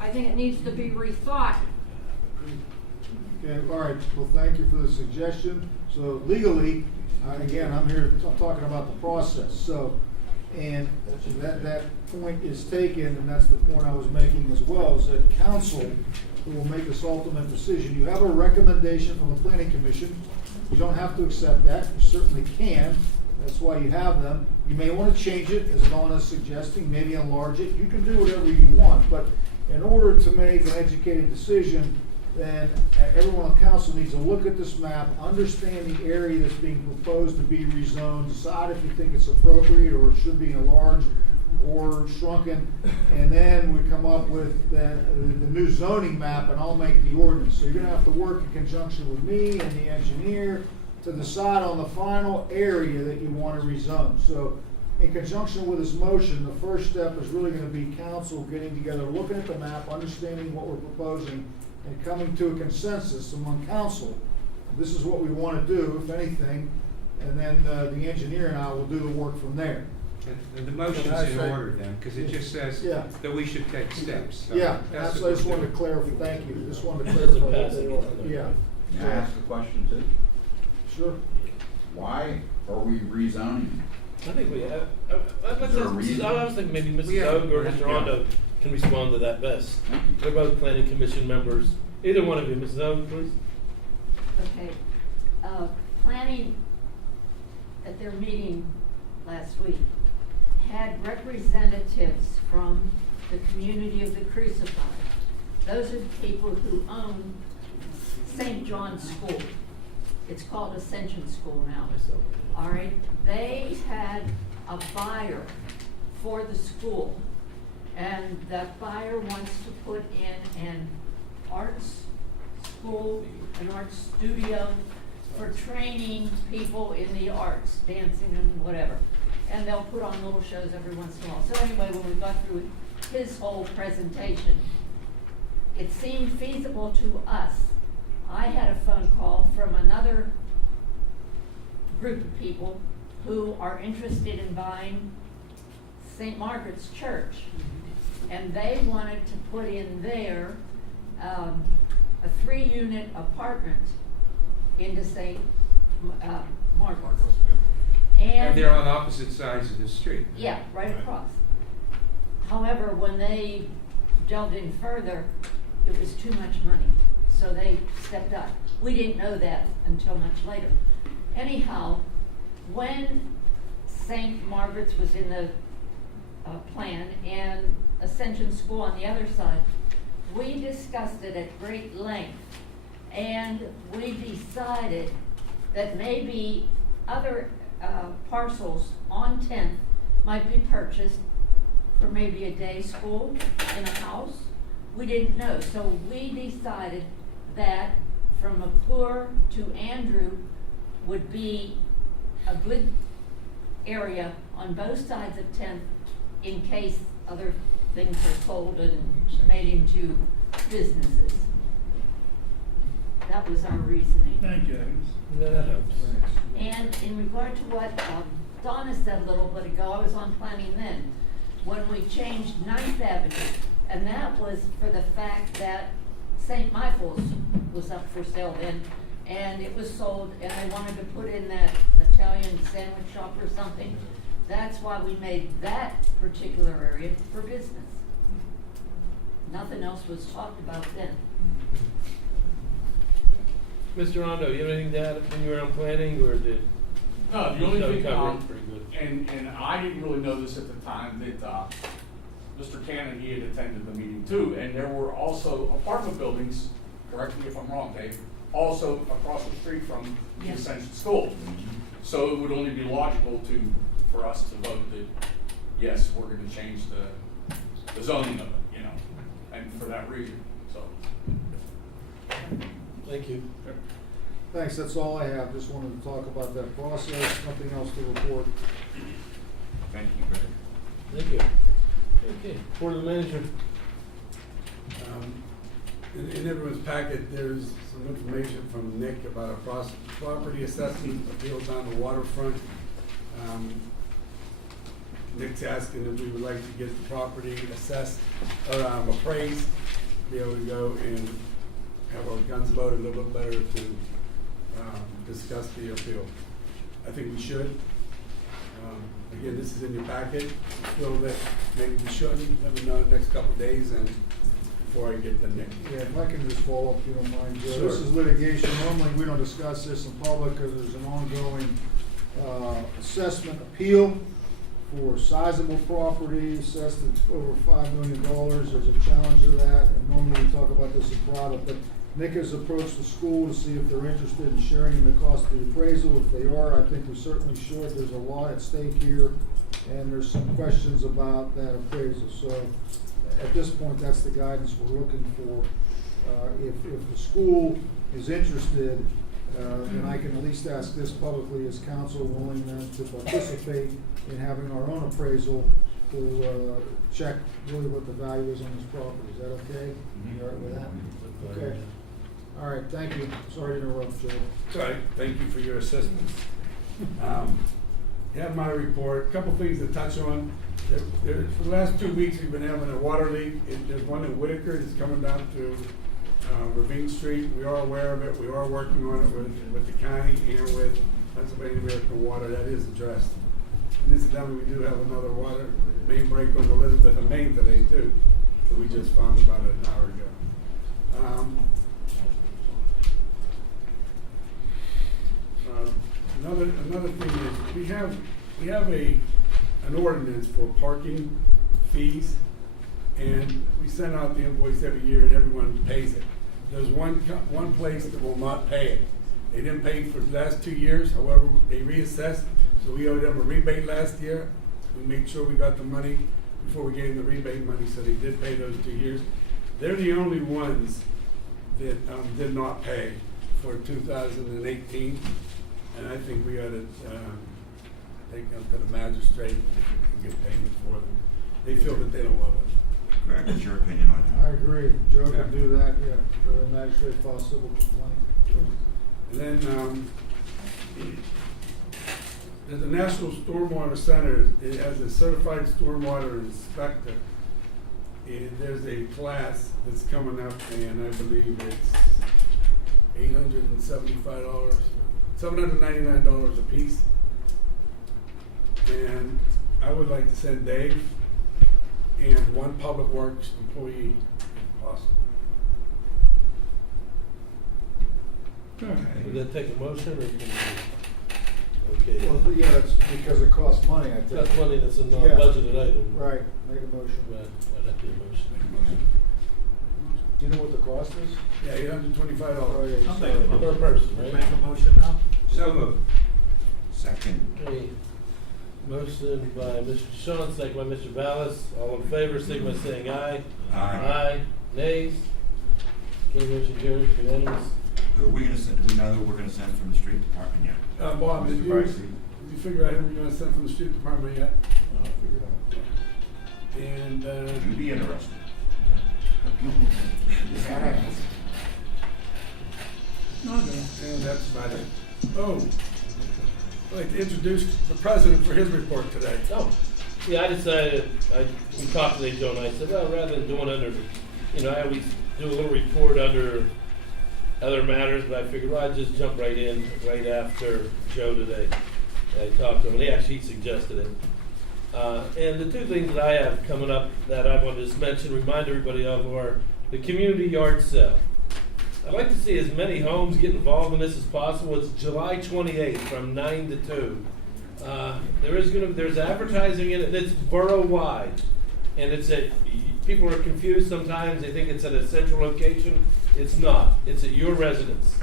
I think it needs to be rethought. Okay, all right, well, thank you for the suggestion. So legally, again, I'm talking about the process, so, and that point is taken, and that's the point I was making as well, is that council who will make this ultimate decision. You have a recommendation from the planning commission. You don't have to accept that, you certainly can. That's why you have them. You may want to change it, as Donna is suggesting, maybe enlarge it. You can do whatever you want, but in order to make an educated decision, then everyone on council needs to look at this map, understand the area that's being proposed to be rezoned, decide if you think it's appropriate or it should be enlarged or shrunken, and then we come up with the new zoning map, and I'll make the ordinance. So you're gonna have to work in conjunction with me and the engineer to decide on the final area that you want to rezone. So in conjunction with this motion, the first step is really gonna be council getting together, looking at the map, understanding what we're proposing, and coming to a consensus among council. This is what we want to do, if anything, and then the engineer and I will do the work from there. And the motion's in order then, because it just says Yeah. that we should take steps. So Yeah, that's that's, what I just we're wanted to doing. clarify, thank you, just wanted to There's a clarify. what passage they on are. there. Yeah. May I ask a question too? Sure. Why are we rezoning? I think we have, Is there a reason? I was thinking maybe We Mrs. have- Oak or yeah. Mr. Rondo can respond to that best. They're both planning commission members. Either one of you, Mrs. Oak, please. Okay, planning at their meeting last week had representatives from the community of the Crucified. Those are the people who own St. John's School. It's called Ascension School now. All right, they had a buyer for the school, and that buyer wants to put in an arts school, an art studio for training people in the arts, dancing and whatever. And they'll put on little shows every once in a while. So anyway, when we got through his whole presentation, it seemed feasible to us. I had a phone call from another group of people who are interested in buying St. Margaret's Church. And they wanted to put in there a 3-unit apartment into St. Margaret's. And they're on opposite sides of the street. Yeah, right across. However, when they delved in further, it was too much money, so they stepped up. We didn't know that until much later. Anyhow, when St. Margaret's was in the plan and Ascension School on the other side, we discussed it at great length, and we decided that maybe other parcels on 10th might be purchased for maybe a day school in a house. We didn't know, so we decided that from McClure to Andrew would be a good area on both sides of 10th in case other things are sold and made into businesses. That was our reasoning. Thank you, Agnes. No, that helps. And in regard to what Donna said a little bit ago, I was on planning then, when we changed 9th Avenue, and that was for the fact that St. Michael's was up for sale then, and it was sold, and they wanted to put in that Italian sandwich shop or something. That's why we made that particular area for business. Nothing else was talked about then. Mr. Rondo, you have anything to add when you were on planning, or did? No, the only you thing, cover it pretty good? and I didn't really know this at the time, that, Mr. Cannon, he had attended the meeting too, and there were also apartment buildings, correct me if I'm wrong, Dave, also across the street from the Yes. Ascension School. So it would only be logical for us to vote that, yes, we're gonna change the zoning of it, you know, and for that reason, so. Thank you. Thanks, that's all I have. Just wanted to talk about that process, nothing else to report. Thank you, Greg. Thank you. Okay, Board of the Manager. In everyone's packet, there's some information from Nick about a property assessment appeal down the waterfront. Nick's asking if we would like to get the property assessed, or appraised, be able to go and have our guns loaded a little bit better to discuss the appeal. I think we should. Again, this is in your packet. Feel that maybe we shouldn't. Let me know in the next couple of days and before I get the Nick. Yeah, if I can just follow up, if you don't mind, Joe. Sure. This is litigation. Normally, we don't discuss this in public because there's an ongoing assessment appeal for sizable property assessed at over $5 million. There's a challenge to that, and normally we talk about this in private, but Nick has approached the school to see if they're interested in sharing in the cost of the appraisal. If they are, I think we certainly should. There's a lot at stake here, and there's some questions about that appraisal. So at this point, that's the guidance we're looking for. If the school is interested, then I can at least ask this publicly, is council willing then to participate in having our own appraisal to check really what the value is on this property? Is that okay? You all right with that? Okay. All right, thank you. Sorry to interrupt, Joe. Sorry, thank you for your assistance. You have my report. A couple things to touch on. For the last 2 weeks, we've been having a water leak. There's one in Whitaker that's coming down to Ravine Street. We are aware of it. We are working on it with the county and with Pennsylvania American Water. That is addressed. And incidentally, we do have another water main break on Elizabeth and Main today too, that we just found about an hour ago. Another thing is we have an ordinance for parking fees, and we send out the invoice every year and everyone pays it. There's one place that will not pay it. They didn't pay for the last 2 years, however, they reassessed, so we owed them a rebate last year. We made sure we got the money before we gave them the rebate money, so they did pay those 2 years. They're the only ones that did not pay for 2018, and I think we ought to take them to the magistrate and get payment for them. They feel that they don't love it. Greg, what's your opinion on that? I agree. Joe can do that, yeah. The magistrate file civil complaint. And then there's the National Stormwater Center. It has a certified stormwater inspector. And there's a class that's coming up, and I believe it's $875, $799 a piece. And I would like to send Dave and one Public Works employee if possible. Would that take a motion, or can we? Okay. Well, yeah, it's because it costs money, I think. That's money that's a Yeah. non-budgeted item. Right, make a motion. Right, that'd have to be a motion. Do you know what the cost is? Yeah, $825. Oh, yeah, I'll sorry. make a motion. Per person, right? Make a motion now? So moved. Second. Okay. Motion by Mr. Shawn, second by Mr. Vallis. All in favor, signify by saying aye. Aye. Aye. Nays? Okay, motion carries unanimous. Who are we gonna send, do we know who we're gonna send from the street department yet? Bob, did Mr. you Pricey? figure out who you're gonna send from the street department yet? I'll figure it out. And, You'd be interested. and that's about it. Oh, I'd like to introduce the president for his report today. Oh, yeah, I decided, we talked to Joe and I said, well, rather than doing under, I always do a little report under other matters, but I figured, well, I'd just jump right in, right after Joe today. I talked to him, and he suggested it. And the two things that I have coming up that I want to just mention, remind everybody of, are the community yard sale. I'd like to see as many homes get involved in this as possible. It's July 28th from 9 to 2. There's advertising in it, and it's borough-wide. And people are confused sometimes, they think it's at a central location. It's not, it's at your residence.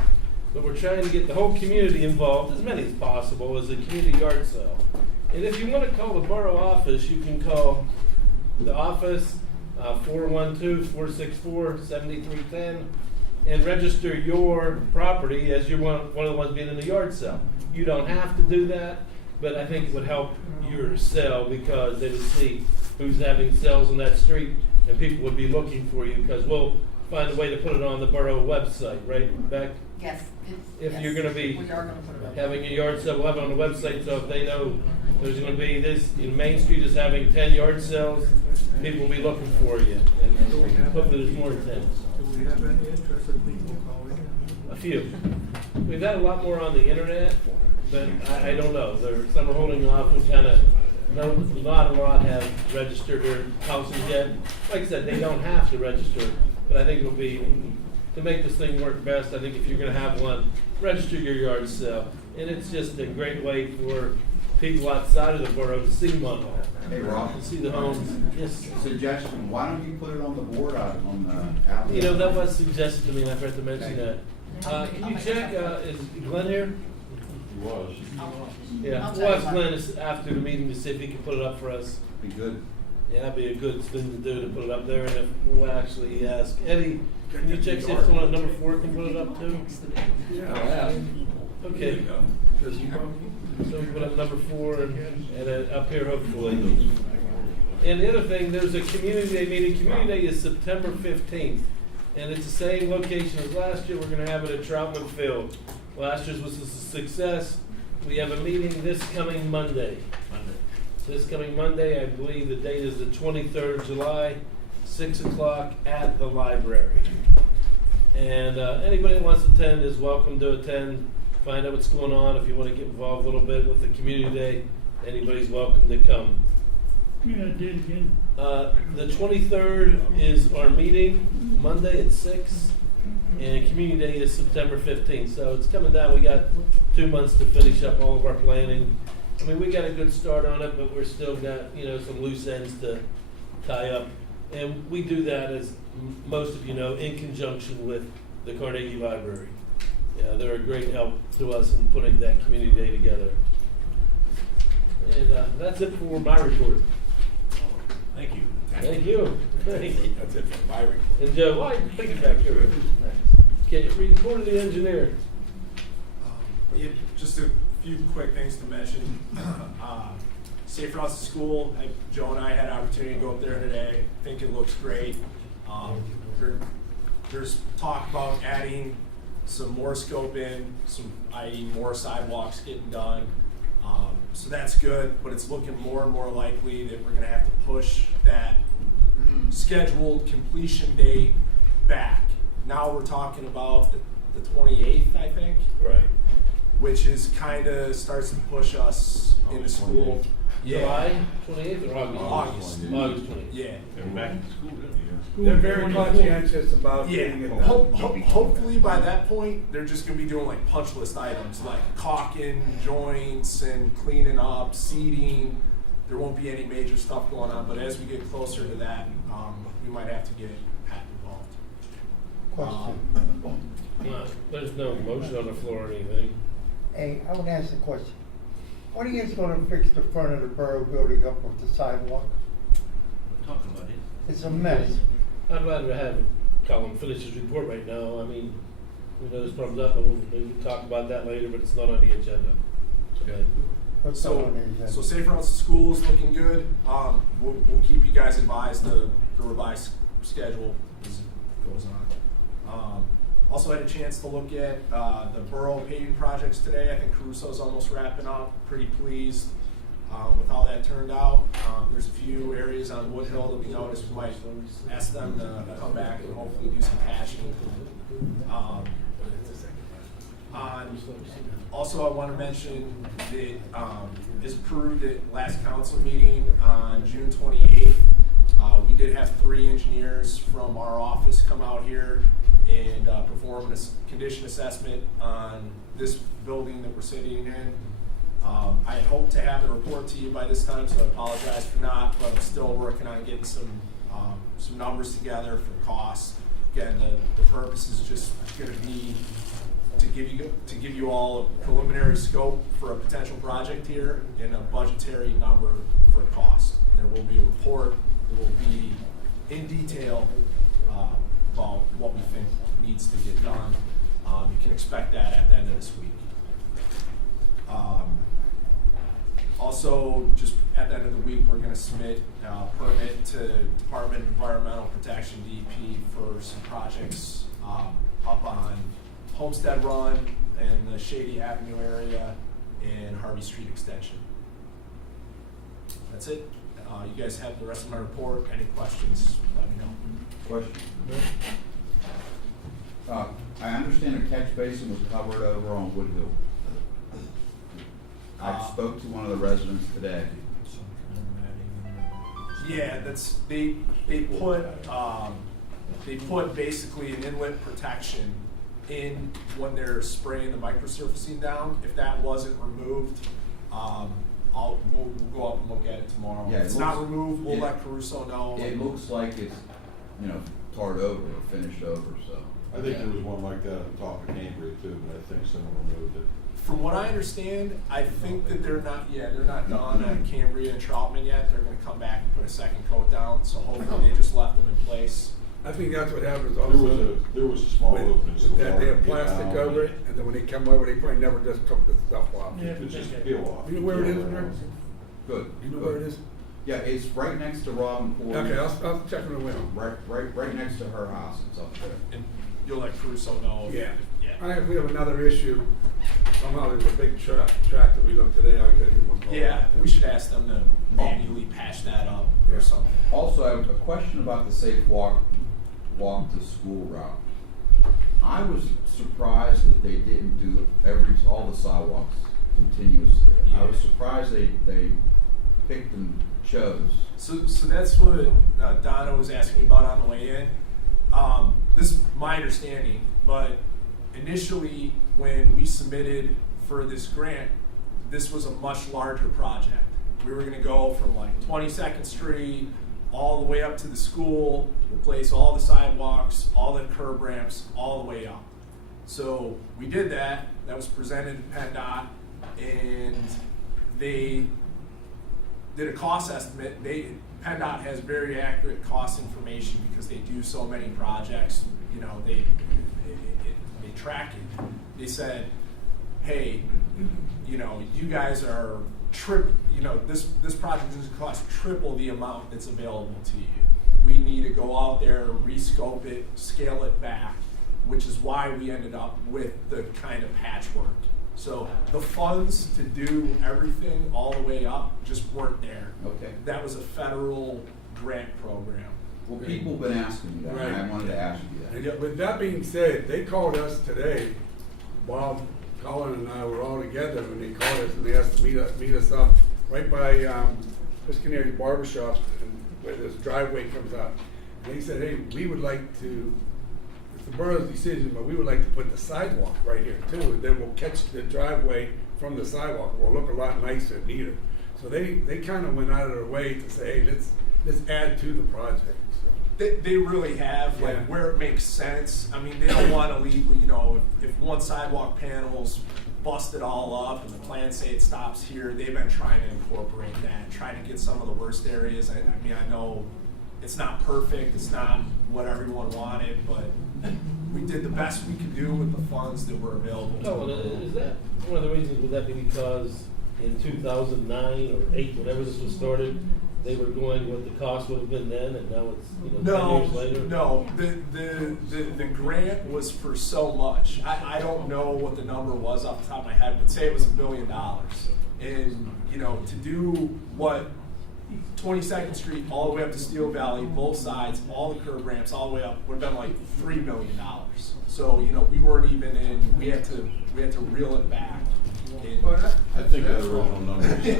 But we're trying to get the whole community involved, as many as possible, as a community yard sale. And if you want to call the borough office, you can call the office, 412-464-7310, and register your property as you're one of the ones being in the yard sale. You don't have to do that, but I think it would help your sale because they would see who's having sales on that street, and people would be looking for you, because we'll find a way to put it on the borough website, right, Beck? Yes. If you're gonna be We are gonna put it up. having a yard sale, we'll have it on the website, so if they know there's gonna be this, Main Street is having 10 yard sales, people will be looking for you, and hopefully there's more than 10. Do we have any interested people calling in? A few. We've had a lot more on the internet, but I don't know. Some are holding off and not a lot have registered their houses yet. Like I said, they don't have to register, but I think it'll be, to make this thing work best, I think if you're gonna have one, register your yard sale. And it's just a great way for people outside of the borough to see Munhall. Hey, Rob. To see the homes. Yes. Suggestion, why don't you put it on the board out on the outlet? That was suggested to me, and I forgot to mention that. Can you check, is Glenn here? He was. Yeah, I'll we'll ask tell you Glenn after the meeting to see if he can put it up for us. Be good. Yeah, that'd be a good thing to do, to put it up there, and if we'll actually ask Eddie, can you check, see if someone at number 4 can put it up too? Yeah. Okay. Does he know? So we put up number 4 and up here hopefully. And the other thing, there's a community day meeting. Community day is September 15th. And it's the same location as last year. We're gonna have it at Troutman Field. Last year's was a success. We have a meeting this coming Monday. This coming Monday, I believe the date is the 23rd of July, 6 o'clock at the library. And anybody that wants to attend is welcome to attend. Find out what's going on. If you want to get involved a little bit with the community day, anybody's welcome to come. Give me that date again. The 23rd is our meeting, Monday at 6, and Community Day is September 15th. So it's coming down. We got 2 months to finish up all of our planning. I mean, we got a good start on it, but we're still got, some loose ends to tie up. And we do that, as most of you know, in conjunction with the Carnegie Library. Yeah, they're a great help to us in putting that community day together. And that's it for my report. Thank you. Thank you. That's it for my report. And Joe, why take it back here? Okay, report to the engineer. Yeah, just a few quick things to mention. Safe routes to school. Joe and I had an opportunity to go up there today. I think it looks great. There's talk about adding some more scope in, i.e. more sidewalks getting done. So that's good, but it's looking more and more likely that we're gonna have to push that scheduled completion date back. Now we're talking about the 28th, I think. Right. Which is kinda starts to push us into school. July 28th or August? August. August 28th. Yeah. They're back to school, They're very conscientious about Yeah, getting it done. hopefully by that point, they're just gonna be doing like punch list items, like caulking joints and cleaning up, seating. There won't be any major stuff going on, but as we get closer to that, we might have to get Pat involved. Question. There's no motion on the floor or anything. Hey, I want to ask a question. When are you guys gonna fix the front of the borough building up with the sidewalk? We're talking about it. It's a mess. I'd rather have Colin finish his report right now. I mean, We know this comes up, and we can talk about that later, but it's not on the agenda today. So safe routes to school is looking good. We'll keep you guys advised the revised schedule as it goes on. Also had a chance to look at the borough paving projects today. I think Caruso's almost wrapping up. Pretty pleased with how that turned out. There's a few areas on Wood Hill that we noticed. We might ask them to come back and hopefully do some patching. Also, I want to mention that is approved at last council meeting on June 28th. We did have 3 engineers from our office come out here and perform a condition assessment on this building that we're sitting in. I had hoped to have the report to you by this time, so I apologize for not, but I'm still working on getting some numbers together for costs. Again, the purpose is just going to be to give you all a preliminary scope for a potential project here and a budgetary number for cost. There will be a report that will be in detail about what we think needs to get done. You can expect that at the end of this week. Also, just at the end of the week, we're going to submit a permit to Department of Environmental Protection, DEP, for some projects up on Homestead Run and the Shady Avenue area and Harvey Street Extension. That's it. You guys have the rest of my report. Any questions, let me know. Question. I understand a catch basin was covered over on Wood Hill. I spoke to one of the residents today. Yeah, they put basically an inlet protection in when they're spraying the microsurfacing down. If that wasn't removed, we'll go up and look at it tomorrow. Yeah, if it's not removed, we'll let Caruso know. It looks like it's, tarred over or finished over, so. I think there was one like that on top of Cambria too, but I think someone removed it. From what I understand, I think that they're not done on Cambria and Troutman yet. They're gonna come back and put a second coat down, so hopefully they just left them in place. I think that's what happens also. There was a small opening. So that they have water would get plastic down. over it, and then when they come over, they probably never just took the stuff off. Yeah, it's just peel off. You know where it is, Rick? Good. You know where it is? Yeah, it's right next to Robin Corey. Okay, I'll check on the window. Right next to her house. It's up there. And you'll let Caruso know. Yeah. Yeah. We have another issue. Somehow there's a big track that we looked today. I'll get you one call. Yeah, we should ask them to manually patch that up or something. Also, I have a question about the safe walk to school route. I was surprised that they didn't do all the sidewalks continuously. Yeah. I was surprised they picked and chose. So that's what Donna was asking me about on the way in. This is my understanding, but initially when we submitted for this grant, this was a much larger project. We were going to go from like 22nd Street all the way up to the school, replace all the sidewalks, all the curb ramps, all the way up. So we did that. That was presented to PennDOT, and they did a cost estimate. PennDOT has very accurate cost information because they do so many projects. They track it. They said, hey, you guys are this project is going to cost triple the amount that's available to you. We need to go out there, rescope it, scale it back, which is why we ended up with the kind of patchwork. So the funds to do everything all the way up just weren't there. Okay. That was a federal grant program. Well, people have been asking me that, and I wanted to ask you that. And with that being said, they called us today. Bob, Colin, and I were all together when they called us, and they asked to meet us up right by Piscaneri Barbershop, where this driveway comes out. And they said, hey, we would like to, it's the borough's decision, but we would like to put the sidewalk right here too, and then we'll catch the driveway from the sidewalk. It will look a lot nicer and neater. So they kind of went out of their way to say, hey, let's add to the project. They really have, where it makes sense. I mean, they don't want to leave, if one sidewalk panel's busted all up and the plans say it stops here, they've been trying to incorporate that, trying to get some of the worst areas. I mean, I know It's not perfect, it's not what everyone wanted, but we did the best we could do with the funds that were available. Oh, well, is that, one of the reasons, would that be because in 2009 or 8, whenever this was started, they were going what the cost would have been then, and now it's, 10 years later? No, the grant was for so much. I don't know what the number was off the top of my head, but say it was $1 million. And, to do what 22nd Street all the way up to Steel Valley, both sides, all the curb ramps, all the way up, would have been like $3 million. So, we weren't even in, we had to reel it back. I think the original number is.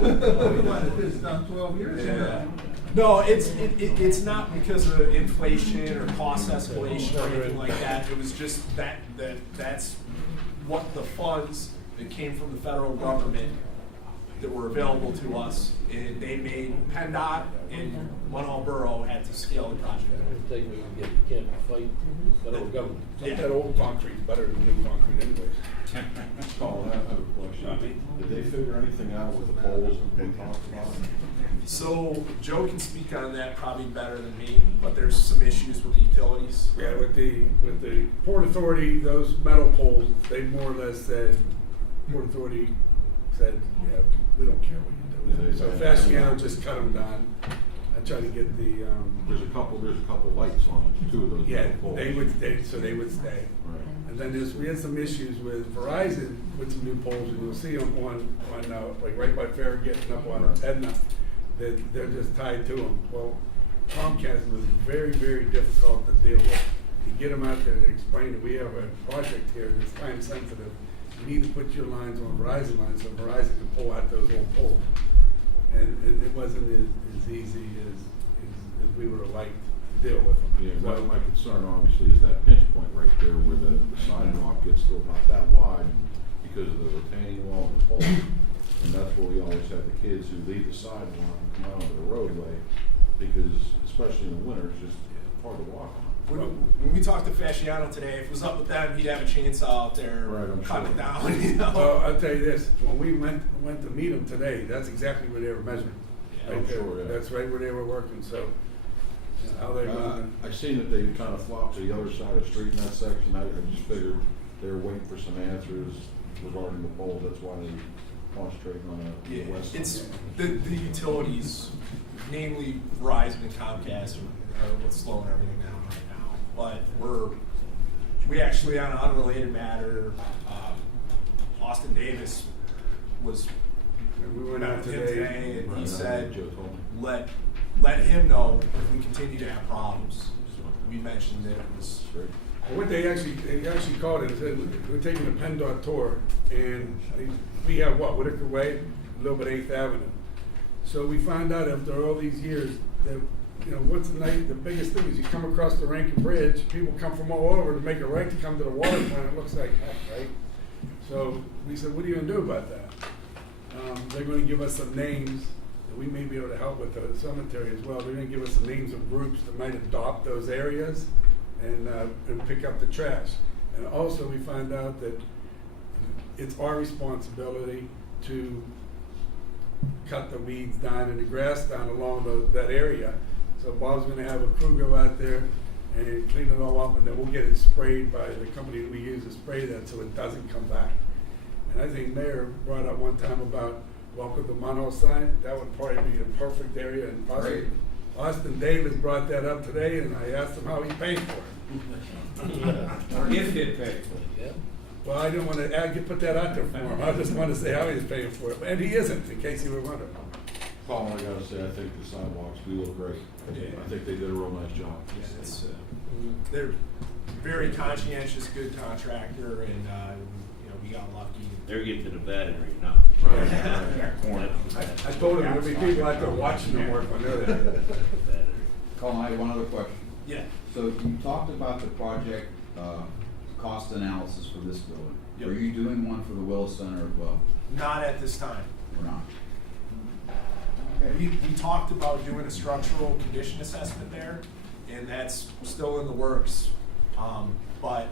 We wanted this done 12 years ago. No, it's not because of inflation or cost escalation or anything like that. It was just that's what the funds that came from the federal government that were available to us, and they made PennDOT and Munhall Borough had to scale the project. I think we can get, you can't fight federal government. Yeah. That old concrete's better than new concrete anyways. Colin, I have a question. Did they figure anything out with the poles that we talked about? So Joe can speak on that probably better than me, but there's some issues with the utilities. Yeah, with the Port Authority, those metal poles, they more or less said, Port Authority said, yeah, we don't care what you do. Yeah, So they- Fasciano just cut them down. I tried to get the, There's a couple lights on it, 2 of those. yeah, metal poles. they would stay. Right. And then we had some issues with Verizon with some new poles, and you'll see them on like right by Farragut and up on Edna, that they're just tied to them. Well, Comcast was very, very difficult to deal with. To get them out there to explain that we have a project here that's time sensitive. You need to put your lines on Verizon lines so Verizon can pull out those old poles. And it wasn't as easy as we would have liked to deal with them. Yeah, my concern obviously is that pinch point right there where the sidewalk gets to about that wide because of the retaining wall and the pole. And that's where we always have the kids who leave the sidewalk and come out onto the roadway because, especially in the winter, it's just hard to walk on. When we talked to Fasciano today, if it was up with them, he'd have a chainsaw out there, cutting it down. Well, I'll tell you this, when we went to meet them today, that's exactly where they were measuring. Yeah. Right there. Sure, yeah. That's right where they were working, so, how they're going. I seen that they kind of flopped to the other side of the street in that section. I just figured they were waiting for some answers regarding the poles. That's why they concentrating on the west. It's the utilities, namely Verizon and Comcast, are what's slowing everything down right now. But we actually, on an unrelated matter, Austin Davis was. We went out today, and he said, Joe told me. let him know if we continue to have problems. We mentioned that it was. Well, what they actually called it and said, we're taking a PennDOT tour, and we have Whitaker Way, a little bit 8th Avenue. So we find out after all these years that, what's the biggest thing is you come across the Rankin Bridge, people come from all over to make a right to come to the water plant, it looks like heck, right? So we said, what are you gonna do about that? They're gonna give us some names, and we may be able to help with the cemetery as well. They're gonna give us some names of groups that might adopt those areas and pick up the trash. And also we find out that it's our responsibility to cut the weeds down and the grass down along that area. So Bob's gonna have a crew go out there and clean it all up, and then we'll get it sprayed by the company that we use to spray that so it doesn't come back. And I think Mayor brought up one time about welcome to Munhall sign. That would probably be the perfect area. And Austin Davis brought that up today, and I asked him how he paid for it. Or if it paid for it. Yeah. Well, I didn't want to put that out there for him. I just wanted to say how he was paying for it. And he isn't, in case you were wondering. Colin, I gotta say, I think the sidewalks do look great. Yeah. I think they did a real nice job. Yeah, they're very conscientious, good contractor, and we got lucky. They're getting to the battery now. I told him there'd be people out there watching them work on there. Colin, I have one other question. Yeah. So you talked about the project cost analysis for this building. Yep. Are you doing one for the Willis Center as well? Not at this time. Or not? We talked about doing a structural condition assessment there, and that's still in the works. But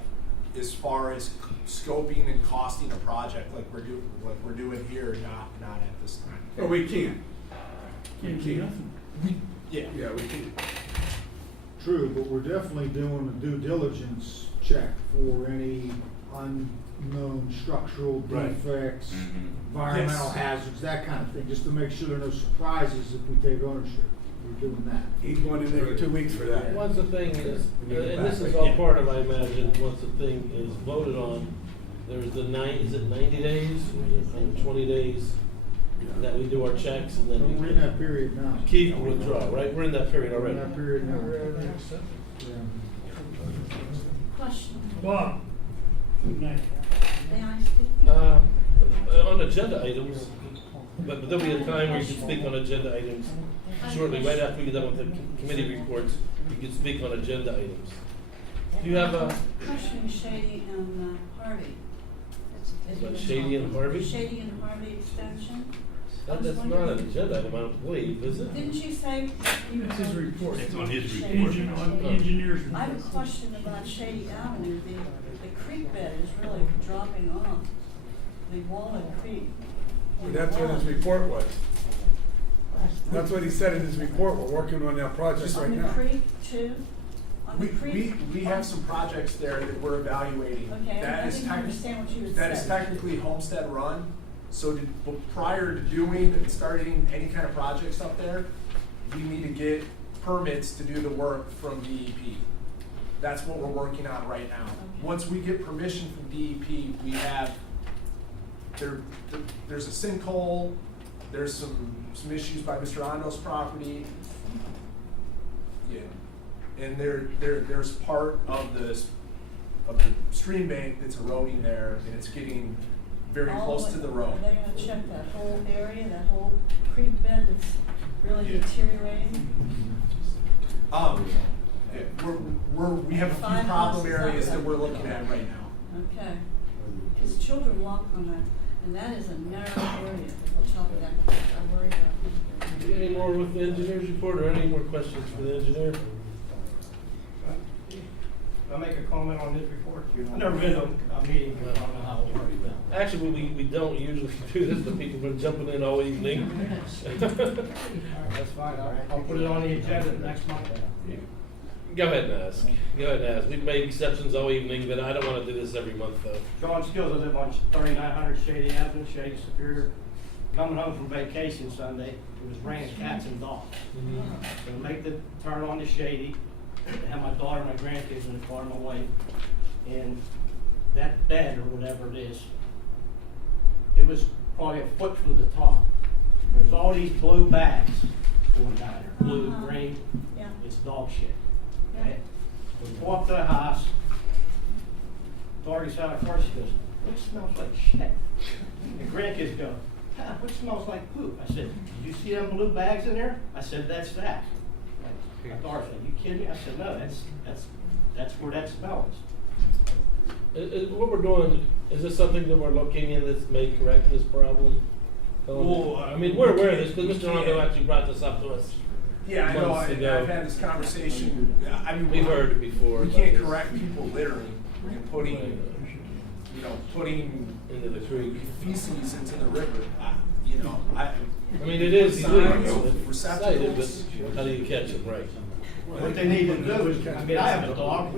as far as scoping and costing a project like we're doing here, not at this time. Well, we can. Can't do nothing. Yeah. Yeah, we can. True, but we're definitely doing a due diligence check for any unknown structural Right. defects, Mhm. environmental Yes. hazards, that kind of thing, just to make sure there are no surprises if we take ownership. We're doing that. He's going in there in 2 weeks for that. Once the thing is, We need it and this back, is right? all part of, I imagine, once the thing is voted on, there's the is it 90 days, or 20 days that we do our checks and then We're we in that period now. keep and withdraw, right? We're in that period We're in already. that period now. Yeah. Question, Bob? may I speak? On agenda items, but there'll be a time where you can speak on agenda items shortly, right after we get done with the committee reports, you can speak on agenda items. Do you have a, Question Shady and Harvey. What, Shady and Harvey? Shady and Harvey extension? that's not an agenda item, I don't believe, is it? Didn't you say? It's his report. It's on his report. On the engineer's report. I have a question about Shady Avenue. The creek bed is really dropping off. The Walnut Creek. That's what his report was. That's what he said in his report. We're working on that project right On the now. creek too? On the creek? We have some projects there that we're evaluating. Okay, That I is didn't understand what you had That is said. technically homestead run, so prior to doing and starting any kind of projects up there, we need to get permits to do the work from DEP. That's what we're working on right now. Once we get permission from DEP, we have, there's a sinkhole, there's some issues by Mr. Ando's property. Yeah, and there's part of the stream bank that's eroding there, and it's getting very close to the road. Are they gonna check that whole area, that whole creek bed that's really deteriorating? Yeah, we have a few Five problem houses areas up that there. we're looking at right now. Okay. Because children walk on that, and that is a narrow area on top of that. I worry about. Any more with the engineer's report or any more questions for the engineer? I'll make a comment on this report. I've never been to a meeting, I don't know how it works. Actually, we don't usually do this, but people have been jumping in all evening. That's fine, I'll put it on the agenda next month. Go ahead and ask. Go ahead and ask. We've made exceptions all evening, but I don't want to do this every month though. John Skills, I live on 3900 Shady Avenue, Shady Superior. Coming home from vacation Sunday, it was raining cats and dogs. So to make the turn on to Shady, I had my daughter and my grandkids in the car, my wife, and that bed or whatever it is, it was probably a foot from the top. There's all these blue bags going down there, blue, green, Yeah. it's dog shit. Okay? We go up to the house, daughter gets out of the car, she goes, "What smells like shit?" And grandkids go, "What smells like poop?" I said, "Did you see them blue bags in there?" I said, "That's that." My daughter said, "You kidding me?" I said, "No, that's where that smell is." What we're doing, is this something that we're looking in that may correct this problem? Well, I mean, we're aware of this because Mr. Rondo actually brought this up to us. Yeah, I know, months ago. I've had this conversation, I mean. We've heard it before. We about can't this. correct people littering and putting into the creek feces into the river. I mean, it is illegal. It's Receptacles. cited, but how do you catch them, right? What they need to do is, I mean, I have a dog,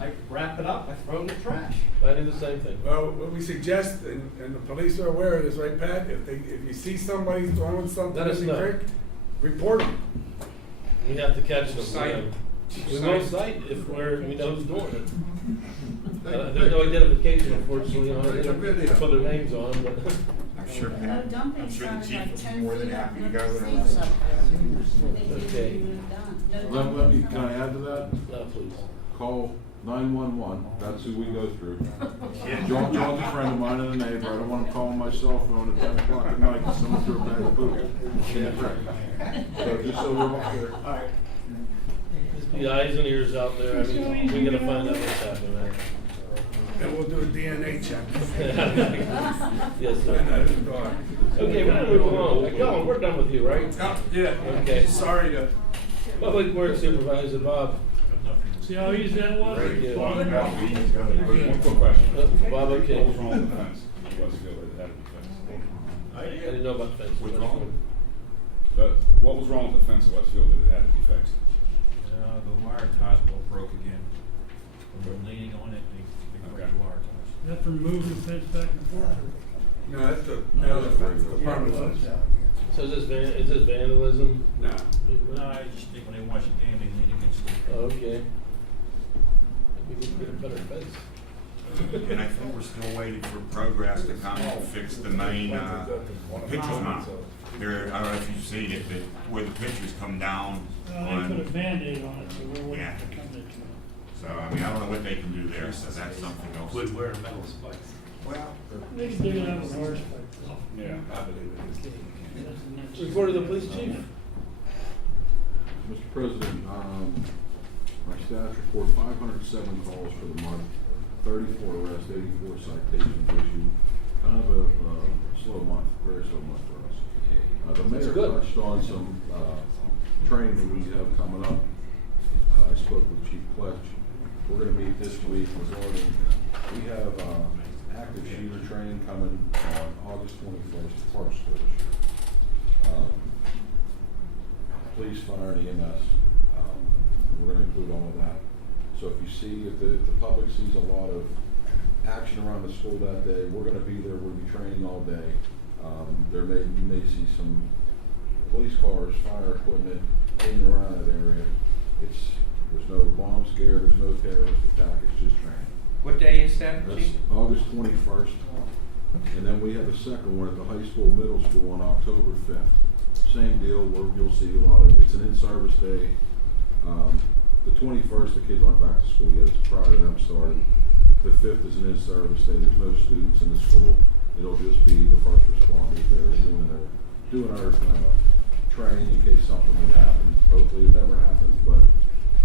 I wrap it up, I throw it in the trash. I do the same thing. Well, what we suggest, and the police are aware of this, right, Pat? If you see somebody throwing something Let us in the know. creek, report them. We have to catch them. Cite 'em. We will cite if we know who's doing it. There's no identification, unfortunately, on it. They don't put their names on, but. I'm sure dumping I'm sure the sounded chief like would be 10 more than feet up, happy to and go the there. trees up there. They need to Okay. be moved on. No Let me, dumping can I add to that? No, please. Call 911, that's who we go through. John's a friend of mine and a neighbor, I don't want him calling my cell phone at 10 o'clock at night because someone threw a bag of poop. So just so we're all clear. Alright. Just be eyes and ears out there. I mean, we gotta find out what's happening, man. And we'll do a DNA check. Yes, sir. Okay, we're gonna move along. Colin, we're done with you, right? Yeah. Okay. Sorry to. Public Works Supervisor Bob. See how easy that was? Very good. One quick question. Bob, okay. What's wrong with the fence? He wants to go with that fence. I didn't know about fences. What's wrong? What was wrong with the fence at Westfield that it had to be fixed? The wire ties broke again. From leaning on it, they broke the wire ties. Is that for moving the fence back and forth? No, that's the, No, the that's fence, the regular. permanent fence. So is this vandalism? No. No, I just think when they wash it down, they lean against it. Oh, okay. We need to get a better fence. And I think we're still waiting for progress to come to fix the main, pitcher's mound. There, I don't know if you've seen it, but where the pitchers come down They on. put a Band-Aid on it, so we're waiting Yeah. to come to it. So, I mean, I don't know what they can do there, so that's something else. Would wear metal spikes. Well. They can dig it out with large spikes. Yeah, I believe it is. Report of the police chief. Mr. President, my staff report 507 calls for the month, 34 arrests, 84 citations issued. Kind of a slow month, very slow month for us. The mayor touched on some training that we have coming up. I spoke with Chief Pletch. We're going to meet this week regarding, we have active shooter training coming on August 21st at Park School. Police, fire, and EMS. We're going to include all of that. So if you see, if the public sees a lot of action around the school that day, we're going to be there. We'll be training all day. You may see some police cars, fire equipment in and around that area. There's no bomb scare, there's no terrorist attack. It's just training. What day is that, That's Chief? August 21st. And then we have a second one at the high school, middle school on October 5th. Same deal, where you'll see a lot of, it's an in-service day. The 21st, the kids aren't back to school yet, it's prior to them starting. The 5th is an in-service day, there's no students in the school. It'll just be the first responders there doing our training in case something would happen. Hopefully it never happens, but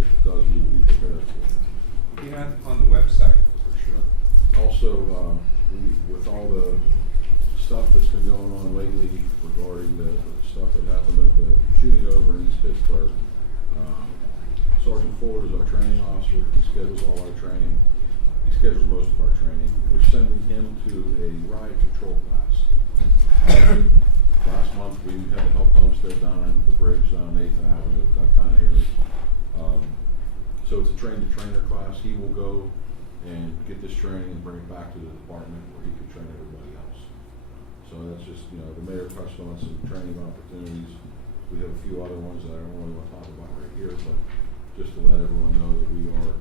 if it does, we will be prepared for it. You have on the website. For sure. Also, with all the stuff that's been going on lately regarding the stuff that happened at the shooting over in East Pittsburgh, Sergeant Ford is our training officer. He schedules all our training. He schedules most of our training. We're sending him to a riot control class. Last month we had to help Homestead down at the bridge on 8th Avenue, that kind of area. So it's a train-to-trainer class. He will go and get this training and bring it back to the department where he can train everybody else. So that's just, the mayor touched on some training opportunities. We have a few other ones that I don't really want to talk about right here, but just to let everyone know that we are,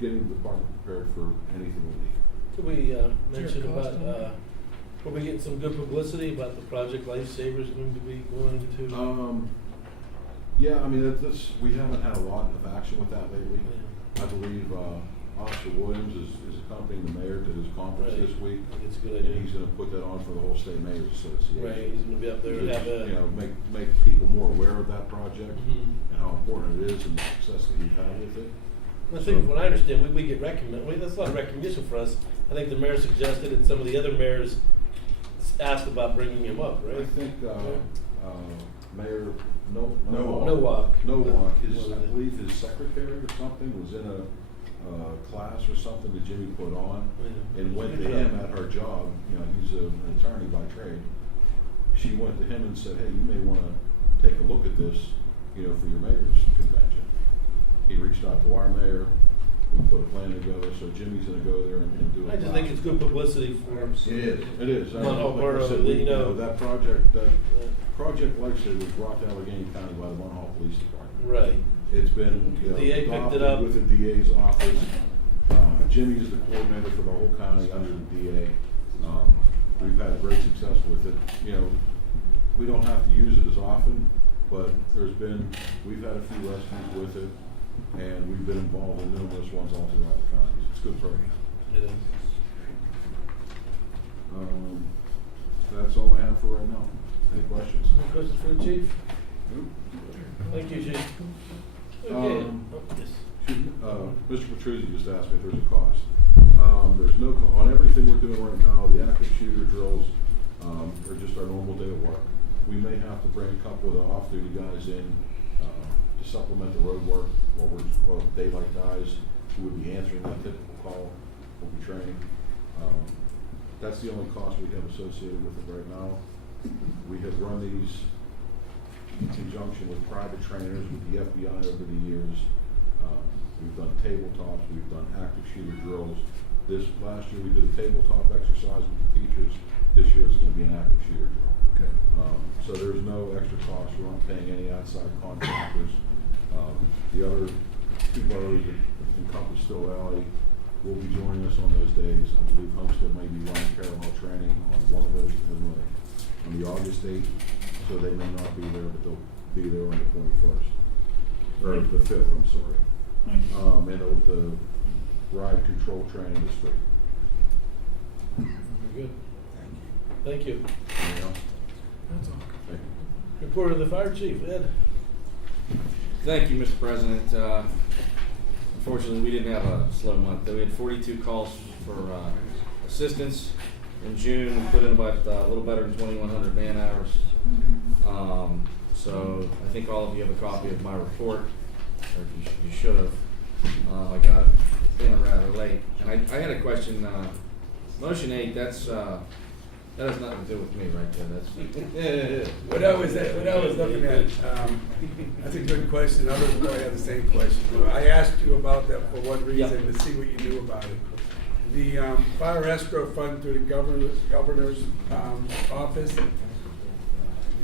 getting the department prepared for anything we need. Could we mention about, are we getting some good publicity about the Project Lifesavers going to be going to? Yeah, I mean, we haven't had a lot of action with that lately. I believe Officer Williams is accompanying the mayor to his conference this week. It's a good idea. And he's going to put that on for the whole state mayors association. Right, he's going to be up there and have a... make people more aware of that project and how important it is and the success that we've had with it. I think from what I understand, we get that's a lot of recognition for us. I think the mayor suggested and some of the other mayors asked about bringing him up, right? I think Mayor Nowak, I believe his secretary or something was in a class or something that Jimmy put on and went to him at her job. He's an attorney by trade. She went to him and said, hey, you may want to take a look at this, for your mayor's convention. He reached out to our mayor. We put a plan together, so Jimmy's going to go there and do it. I just think it's good publicity for It is. It is. Munhall Borough, that Project Lifesaver was brought to Allegheny County by the Munhall Police Department. Right. It's been DA picked adopted it up with the DA's office. Jimmy is the coordinator for the whole county under the DA. We've had great success with it. We don't have to use it as often, but we've had a few rescues with it, and we've been involved in numerous ones all throughout the county. It's a good program. It is. That's all I have for right now. Any questions? Any questions for the chief? Thank you, chief. Okay. Mr. Petruzzi just asked me if there's a cost. There's no on everything we're doing right now. The active shooter drills are just our normal day of work. We may have to bring a couple of the off-duty guys in to supplement the road work while daylight guys who would be answering that typical call will be training. That's the only cost we have associated with it right now. We have run these in conjunction with private trainers, with the FBI over the years. We've done tabletops, we've done active shooter drills. This last year we did a tabletop exercise with the teachers. This year it's going to be an active shooter drill. Good. So there's no extra cost. We're not paying any outside contractors. The other two boroughs that encompass Still Valley will be joining us on those days. I believe Homestead may be running parallel training on one of those on the August date, so they may not be there, but they'll be there on the 21st, or the 5th, I'm sorry. And the ride control training is free. Very good. Thank you. Anything else? That's all. Thank you. Report of the fire chief, Ed. Thank you, Mr. President. Unfortunately, we didn't have a slow month. We had 42 calls for assistance. In June, we put in about a little better than 2,100 man hours. So I think all of you have a copy of my report, or you should have. I got it in rather late. And I had a question. Motion 8, that has nothing to do with me right there. That's What I was looking at, that's a good question. Others probably have the same question. I asked you about that for one reason, to see what you knew about it. The fire escrow fund through the governor's office,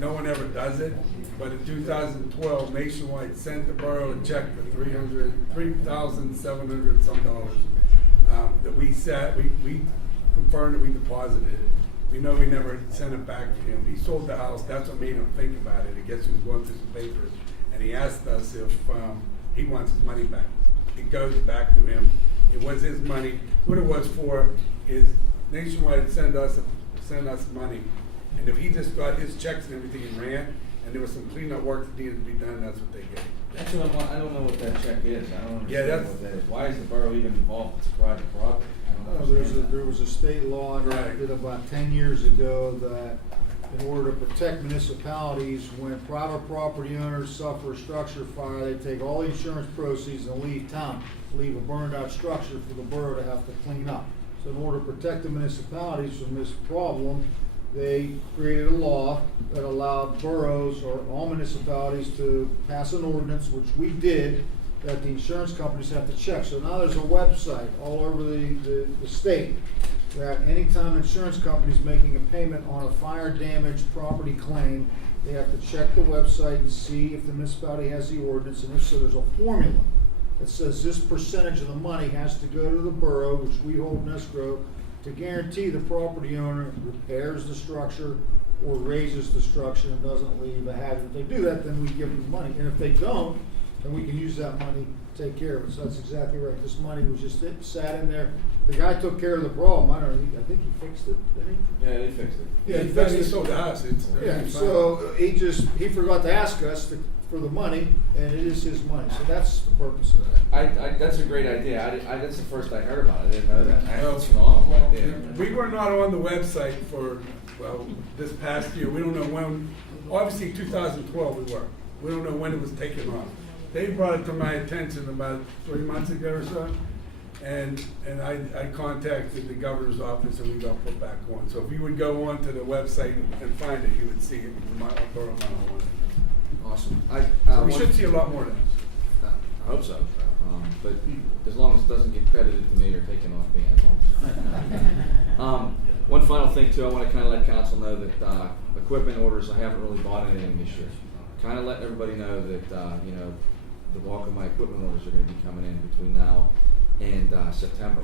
no one ever does it. But in 2012, Nationwide sent the borough a check for $3,700 some dollars that we confirmed that we deposited it. We know we never sent it back to him. He sold the house. That's what made him think about it. I guess he was going through some papers, and he asked us if he wants his money back. It goes back to him. It was his money. What it was for is Nationwide send us money, and if he just got his checks and everything and ran, and there was some cleanup work that needed to be done, that's what they gave. That's what I don't know what that check is. I don't understand that's- what that is. Why is the borough even involved? It's private property. I don't understand that. There was a state law enacted about 10 years ago that in order to protect municipalities, when private property owners suffer a structure fire, they take all the insurance proceeds and leave town, leave a burned out structure for the borough to have to clean up. So in order to protect the municipalities from this problem, they created a law that allowed boroughs or all municipalities to pass an ordinance, which we did, that the insurance companies have to check. So now there's a website all over the state that anytime an insurance company is making a payment on a fire damaged property claim, they have to check the website and see if the municipality has the ordinance, and if so, there's a formula that says this percentage of the money has to go to the borough, which we hold in escrow, to guarantee the property owner repairs the structure or raises the structure and doesn't leave a hazard. If they do that, then we give them money, and if they don't, then we can use that money to take care of it. So that's exactly right. This money was just sat in there. The guy took care of the problem. I think he fixed it, didn't he? Yeah, they fixed it. Yeah, he fixed it. sold the house. Yeah, so he forgot to ask us for the money, and it is his money. So that's the purpose of that. That's a great idea. That's the first I heard about it. I didn't know that. That's a phenomenal idea. We were not on the website for, this past year. We don't know when, obviously 2012 we were. We don't know when it was taken off. They brought it to my attention about 3 months ago or so, and I contacted the governor's office and we got put back on. So if you would go on to the website and find it, you would see it. Awesome. So we should see a lot more of that. I hope so. But as long as it doesn't get credited to me or taken off me, I won't. One final thing too, I want to kind of let council know that equipment orders, I haven't really bought anything this year. Kind of let everybody know that the bulk of my equipment orders are going to be coming in between now and September.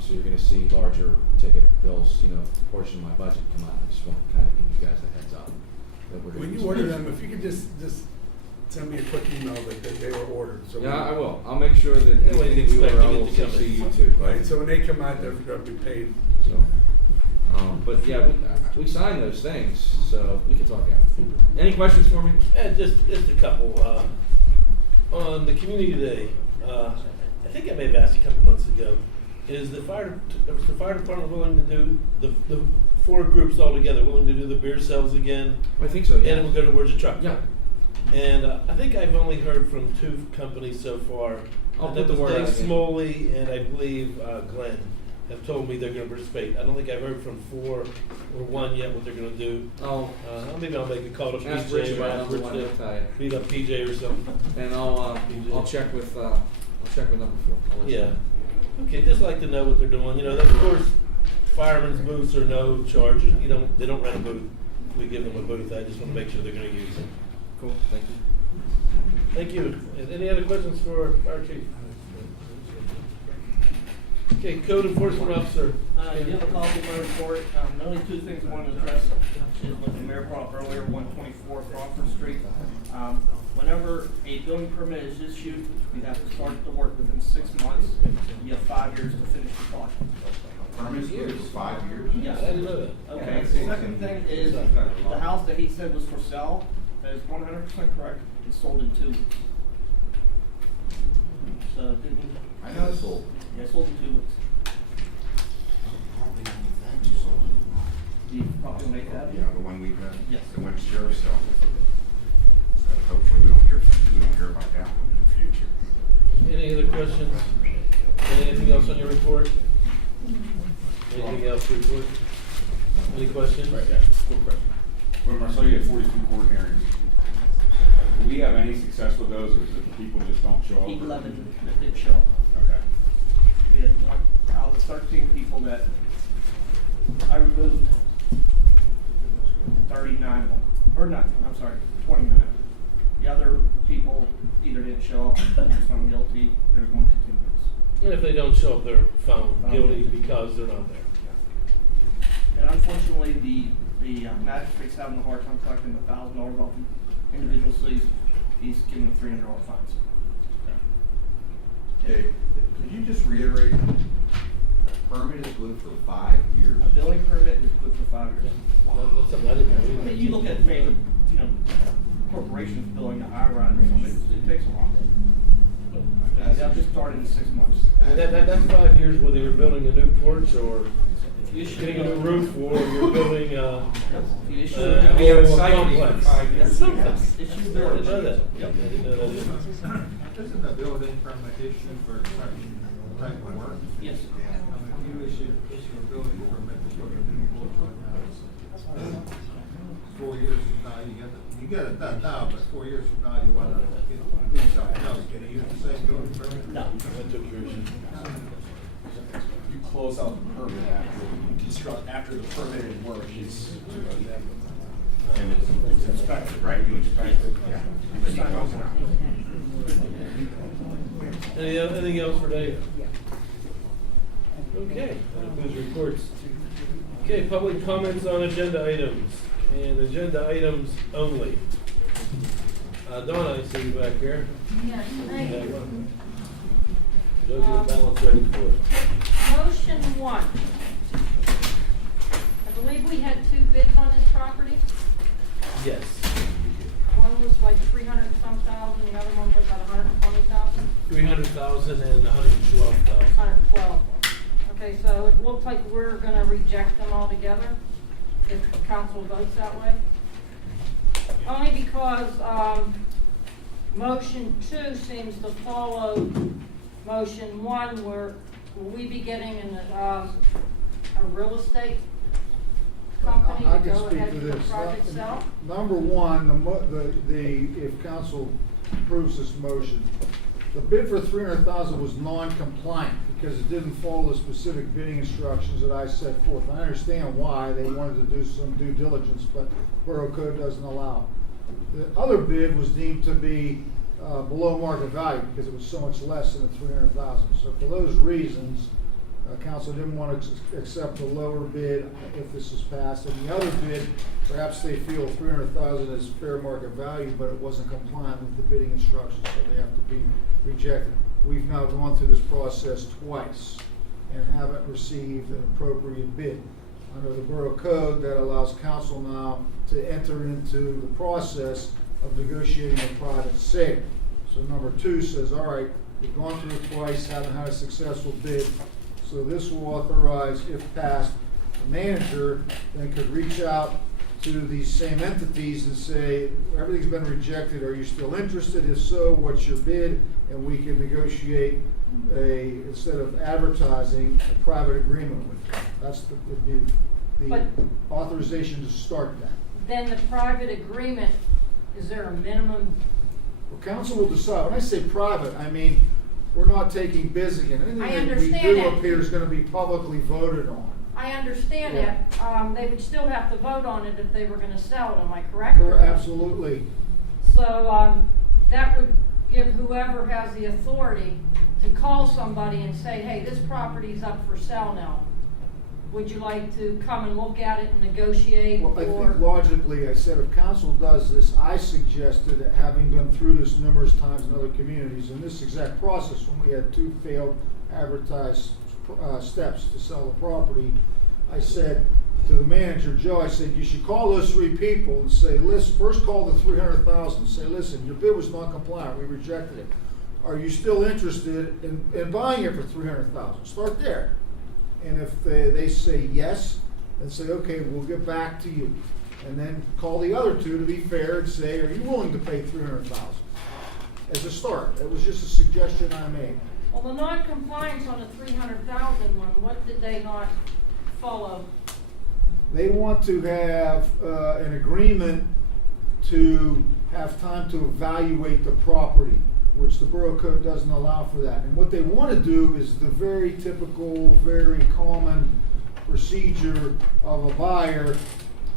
So you're going to see larger ticket bills, a portion of my budget come out. I just want to kind of give you guys the heads up. When you order them, if you could just send me a quick email that they were ordered. So yeah, I will. I'll make sure that anything we order, I will see you too. Right, so when they come out, they'll be paid. So, but yeah, we signed those things, so we can talk after. Any questions for me? Just a couple. On the community day, I think I may have asked a couple months ago, is the fire department willing to do the 4 groups all together, willing to do the beer sales again? I think so, yeah. And it will go towards the truck. Yeah. And I think I've only heard from 2 companies so far. I'll That put the was word out Dave again. Smoley and I believe Glenn. have told me they're gonna participate. I don't think I've heard from 4 or 1 yet what they're gonna do. Oh. Maybe I'll make a call to Ask PJ Richard or about ask number one, Rich he'll tell you. to beat up PJ or something. And I'll check with number 4. I'll let you Yeah. know. Okay, just like to know what they're doing. You know, of course, firemen's booths are no charges. They don't rent a booth. We give them a booth. I just want to make sure they're going to use it. Cool, thank you. Thank you. And any other questions for Fire Chief? Okay, Code Enforcement Officer. You have a copy of my report. The only two things I want to address is what the mayor brought up earlier, 124 Crawford Street. Whenever a building permit is issued, you have to start the work within 6 months. You have 5 years to finish the project. Permits good for 5 years? Yes. I didn't know that. Okay, the second thing is, the house that he said was for sale, that is 100% correct, it's sold in 2 weeks. So, it didn't. I know it's sold. Yeah, it sold in 2 weeks. The property on Lake Avenue? Yeah, the one we Yes. that went to sheriff's sale. So hopefully we don't hear about that one in the future. Any other questions? Anything else on your report? Anything else to report? Any questions? Right, yeah, quick question. When Marcel, you had 42 coordinaries. Do we have any success with those, or is it the people just don't show up? 11 that did show up. Okay. We had one out of 13 people that I removed 39 of them, or not, I'm sorry, 29. The other people either didn't show up, or just found guilty, there's one continuance. And if they don't show up, they're found guilty because they're not there. And unfortunately, the magistrate's having a hard time collecting $1,000 off them individual, so he's giving them $300 fines. Dave, could you just reiterate, a permit is good for 5 years? A building permit is good for 5 years. That's something I didn't know. I mean, you look at major, corporations building a high-rise or something, it takes a while. They'll just start in 6 months. And that's 5 years whether you're building a new porch or You issue getting a new roof or you're building You issue a we have whole site lease complex. for 5 years. That's something. Yes. I Issue didn't know building. that. Yep. I didn't know that either. Isn't the building permit issue for a certain type of work? Yes. You issue a building permit to put a new porch on the house. 4 years from now, you get it done now, but 4 years from now, you wanna do something else, can you use the same building permit? No. I took yours. You close out the permit after the permitted work is. And it's inspected, right? You inspect it, yeah. Then you close it out. Anything else for Dave? Okay, that includes reports. Okay, public comments on agenda items, and agenda items only. Donna, I see you back here. Yes, thank you. Joe, get a balance ready for it. Motion 1. I believe we had 2 bids on this property. Yes. One was like 300 and some thousand, the other one was about 120,000. 300,000 and 112,000. 112. Okay, so it looks like we're gonna reject them altogether if the council votes that way. Only because, motion 2 seems to follow motion 1, where will we be getting a real estate company I to can go speak ahead to with the this. project itself? Number one, if council approves this motion, the bid for 300,000 was non-compliant because it didn't follow the specific bidding instructions that I set forth. I understand why they wanted to do some due diligence, but Borough Code doesn't allow it. The other bid was deemed to be below market value because it was so much less than the 300,000. So for those reasons, council didn't want to accept the lower bid if this is passed. And the other bid, perhaps they feel 300,000 is fair market value, but it wasn't compliant with the bidding instructions, so they have to be rejected. We've now gone through this process twice and haven't received an appropriate bid. Under the Borough Code, that allows council now to enter into the process of negotiating a private sale. So number 2 says, all right, we've gone through it twice, haven't had a successful bid. So this will authorize, if passed, the manager then could reach out to these same entities and say, everything's been rejected, are you still interested? If so, what's your bid? And we can negotiate instead of advertising, a private agreement with them. That's the authorization to start that. Then the private agreement, is there a minimum? Well, council will decide. When I say private, I mean, we're not taking bids again. Anything I that we understand do that. up here is gonna be publicly voted on. I understand Yeah. that, they would still have to vote on it if they were gonna sell it, am I correct? Absolutely. So, that would give whoever has the authority to call somebody and say, hey, this property's up for sale now. Would you like to come and look at it and negotiate? Well, I or think logically, I said if council does this, I suggested that having been through this numerous times in other communities, in this exact process, when we had 2 failed advertised steps to sell the property, I said to the manager, Joe, I said, you should call those 3 people and say, listen, first call the 300,000, say, listen, your bid was non compliant, we rejected it. Are you still interested in buying it for 300,000? Start there. And if they say yes, then say, okay, we'll get back to you. And then call the other 2 to be fair and say, are you willing to pay 300,000? As a start. It was just a suggestion I made. Well, the non-compliance on the 300,000 one, what did they not follow? They want to have an agreement to have time to evaluate the property, which the Borough Code doesn't allow for that. And what they want to do is the very typical, very common procedure of a buyer,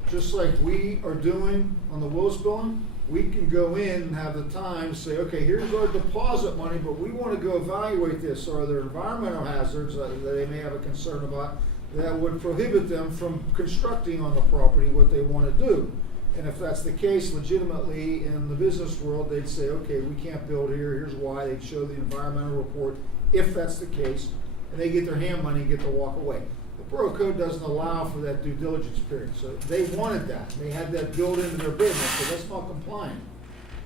just like we are doing on the Willis building. We can go in and have the time to say, okay, here's our deposit money, but we want to go evaluate this. Are there environmental hazards that they may have a concern about that would prohibit them from constructing on the property what they want to do? And if that's the case, legitimately in the business world, they'd say, okay, we can't build here, here's why. They'd show the environmental report, if that's the case, and they get their hand money and get to walk away. The Borough Code doesn't allow for that due diligence period, so they wanted that. They had that built into their business, so that's not compliant.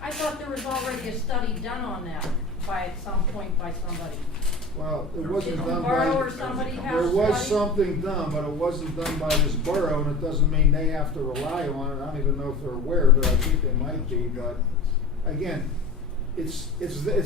I thought there was already a study done on that at some point by somebody. Well, it wasn't Did the done borough by, or somebody have there was study? something done, but it wasn't done by this borough, and it doesn't mean they have to rely on it. I don't even know if they're aware, but I think they might be, but again, it's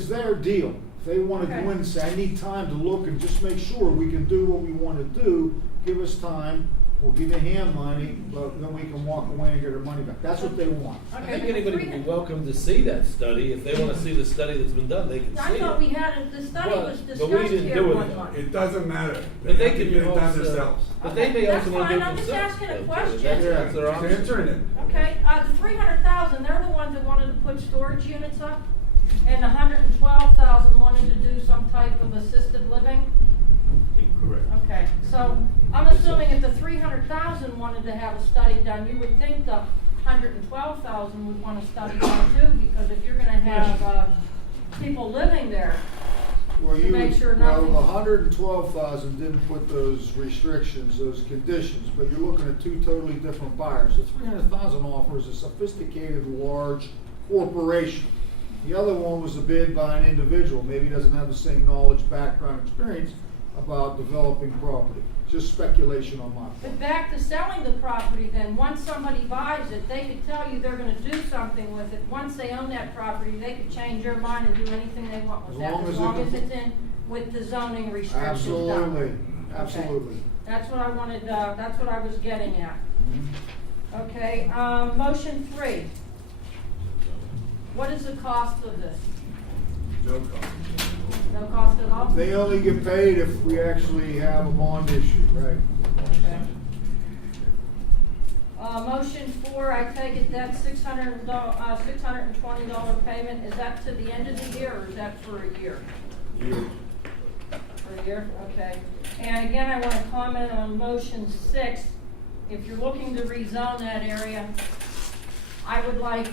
their deal. If they wanna go in and say, I need time to look and just make sure we can do what we wanna do, give us time, we'll give you hand money, but then we can walk away and get our money back. That's what they want. I think anybody would be welcome to see that study. If they want to see the study that's been done, they can see it. I thought we had it, the study Well, was but we discussed didn't here do it. one time. It doesn't matter. But they have to can get it done also, themselves. but they may That's also want to do fine, it I'm just themselves. asking a though, question. too. That's their Just option. answering it. Okay, the 300,000, they're the ones that wanted to put storage units up, and the 112,000 wanted to do some type of assisted living? Correct. Okay, so I'm assuming if the 300,000 wanted to have a study done, you would think the 112,000 would want a study done too, because if you're gonna have, people living there, Well, to make sure well, nothing. the 112,000 didn't put those restrictions, those conditions, but you're looking at 2 totally different buyers. The 300,000 offer is a sophisticated, large corporation. The other one was a bid by an individual, maybe doesn't have the same knowledge, background, experience about developing property. Just speculation on my part. But back to selling the property then, once somebody buys it, they could tell you they're gonna do something with it. Once they own that property, they could change their mind and do anything they want with As that, long as as long it as it's in with the zoning restrictions done. Absolutely, Okay. absolutely. That's what I wanted, that's what I was getting at. Okay, motion 3. What is the cost of this? No cost. No cost at all? They only get paid if we actually have a bond issue, right? Okay. Motion 4, I take it that $620 payment, is that to the end of the year, or is that for a year? For a year, okay. And again, I want to comment on motion 6. If you're looking to rezone that area, I would like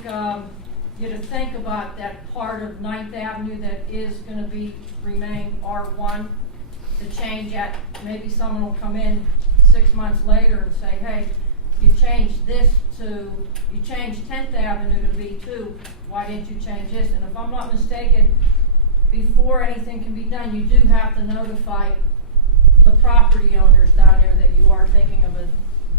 you to think about that part of 9th Avenue that is going to remain R1, to change that. Maybe someone will come in 6 months later and say, hey, you changed 10th Avenue to B2, why didn't you change this? And if I'm not mistaken, before anything can be done, you do have to notify the property owners down there that you are thinking of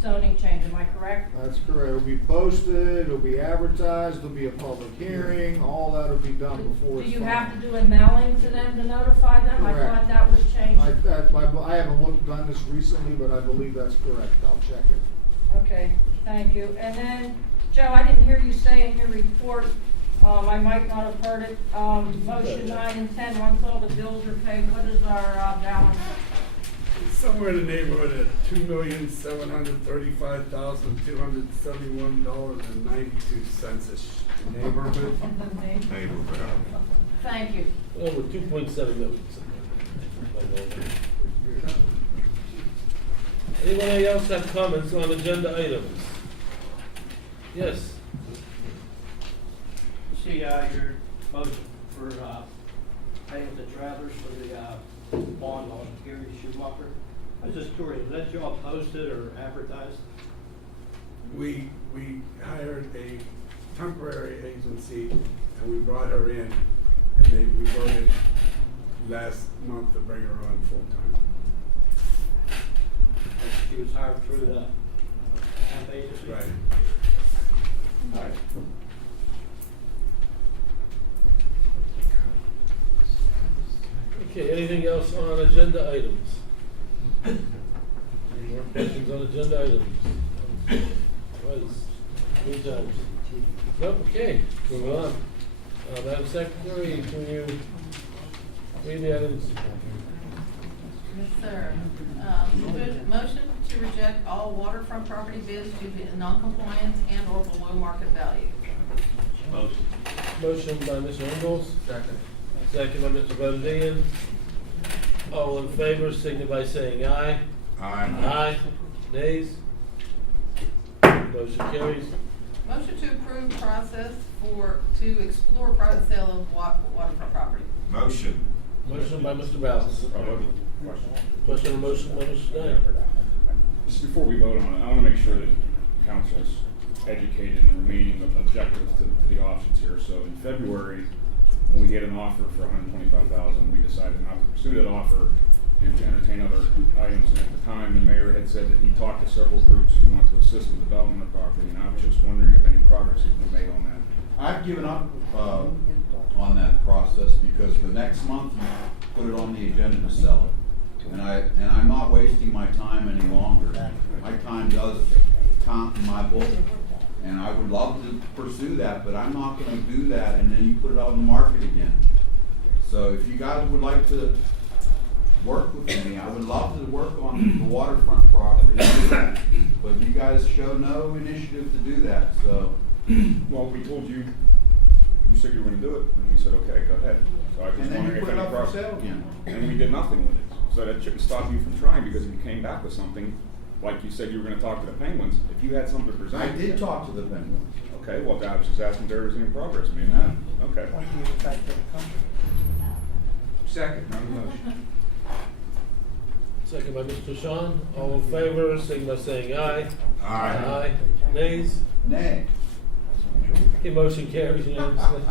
zoning change, am I correct? That's correct. It'll be posted, it'll be advertised, there'll be a public hearing, all that'll be done before Do it's you final. have to do a mailing to them to notify them? I Correct. thought that was changed. I haven't done this recently, but I believe that's correct. I'll check it. Okay, thank you. And then, Joe, I didn't hear you say in your report, I might not have heard it, motion 9 and 10, once all the bills are paid, what is our balance? It's somewhere in the neighborhood of $2,735,271.92-ish. Neighborhood. Thank you. Over 2.7 million. Anyone else have comments on agenda items? Yes. See, your motion for, paying the travelers for the, bond on Gary Schumacher. I was just curious, was that job posted or advertised? We hired a temporary agency and we brought her in and we voted last month to bring her on full time. She was hired through the temp agency? Right. All right. Okay, anything else on agenda items? Any more questions on agenda items? Twice, 3 times. Nope, okay, moving on. Madam Secretary, can you read the items? Yes, sir. Motion to reject all waterfront property bids due to non-compliance and or below market value. Motion. Motion by Mr. Ingles. Second. Second by Mr. Bodadian. All in favor, signify by saying aye. Aye. Aye. Nays? Motion carries. Motion to approve process to explore private sale of waterfront property. Motion. Motion by Mr. Ballas. Question. Question or motion by Mr. Stein. Just before we vote on it, I want to make sure that council's educated in the remaining objectives to the options here. So in February, when we get an offer for $125,000, we decided not to pursue that offer and to entertain other items. And at the time, the mayor had said that he talked to several groups who want to assist with development of property, and I was just wondering if any progress has been made on that. I've given up on that process because the next month you put it on the agenda to sell it. And I'm not wasting my time any longer. My time does count in my book. And I would love to pursue that, but I'm not gonna do that and then you put it out in the market again. So if you guys would like to work with me, I would love to work on the waterfront property. But you guys show no initiative to do that, so. Well, we told you, you said you were going to do it, and we said, okay, go ahead. So I was And just then you wondering put if it any up for progress. sale again. And we did nothing with it. So that shouldn't stop you from trying, because if you came back with something, like you said you were going to talk to the Penguins, if you had something to present. I did talk to the Penguins. Okay, well, I was just asking if there was any progress made on that. Okay. Second, on the motion. Second by Mr. Shawn. All in favor, signify by saying aye. Aye. Aye. Nays? Nay. Okay, motion carries unanimously.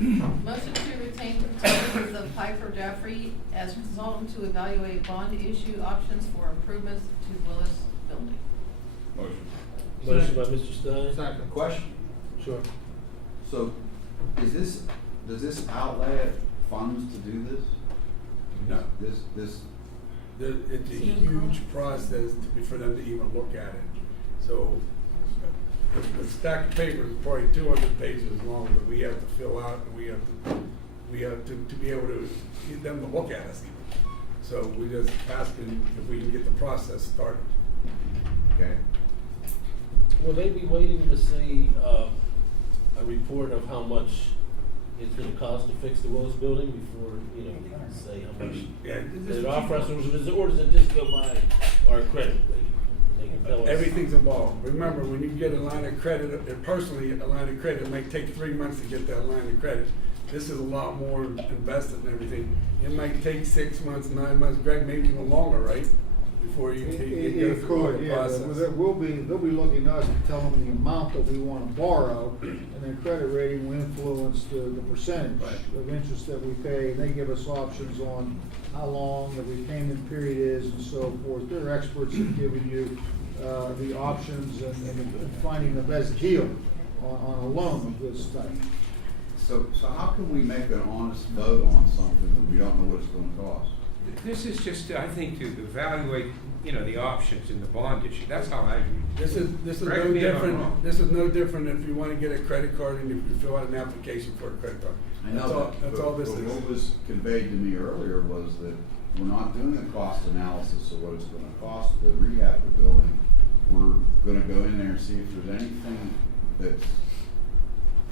Motion to retain the services of Piper Jaffrey as consultant to evaluate bond issue options for improvements to Willis Building. Motion. Motion by Mr. Stein. Second. Question. Sure. So, does this outlay funds to do this? No. This, It's a huge process for them to even look at it. So the stack of paper is probably 200 pages long that we have to fill out, and we have to be able to get them to look at us even. So we just asking if we can get the process started. okay. Will they be waiting to see a report of how much it's gonna cost to fix the Willis Building before, they can say how much Yeah, they offer us, or does it just go by our credit rating? They can tell us. everything's involved. Remember, when you get a line of credit, personally, a line of credit, it might take 3 months to get that line of credit. This is a lot more invested in everything. It might take 6 months, 9 months, Greg, maybe even longer, right? Before you go It through all could, the yeah, process. they'll be looking at us to tell them the amount that we wanna borrow, and then credit rating will influence the percentage of interest that we pay, and they give us options on how long the repayment period is and so forth. They're experts at giving you the options and finding the best deal on a loan of this type. So how can we make an honest vote on something that we don't know what it's gonna cost? This is just, I think, to evaluate, the options in the bond issue. That's how I. This is Correct no me if I'm different, wrong. this is no different if you wanna get a credit card and you fill out an application for a credit card. I know That's all this but is. what was conveyed to me earlier was that we're not doing a cost analysis of what it's gonna cost to rehab the building. We're gonna go in there and see if there's anything that's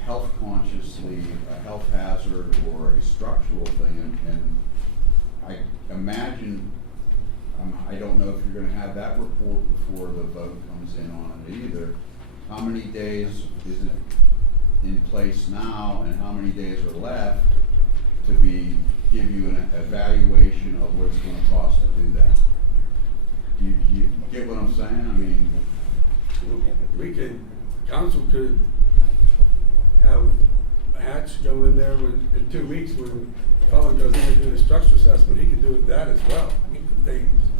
health consciously a health hazard or a structural thing, and I imagine, I don't know if you're gonna have that report before the vote comes in on it either. How many days is it in place now, and how many days are left to give you an evaluation of what it's gonna cost to do that? Do you get what I'm saying? I mean, Council could have a Hatch go in there in 2 weeks when Colin goes in and do the structure assessment, he could do that as well.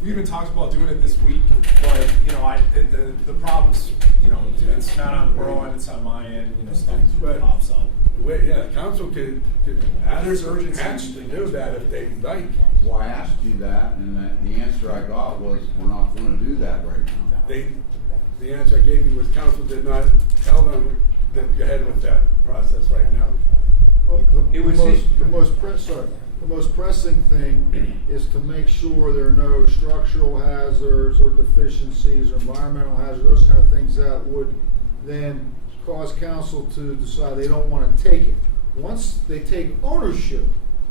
We even talked about doing it this week, but, the problem's, it's not on the borough end, it's on my end, stuff pops up. Council could There's urgency. Hatch to do that if they like. well, I asked you that, and the answer I got was, we're not gonna do that right now. The answer I gave you was council did not tell them to go ahead with that process right now. Well, It would the most pressing thing is to make sure there are no structural hazards or deficiencies or environmental hazards, those kind of things that would then cause council to decide they don't want to take it. Once they take ownership,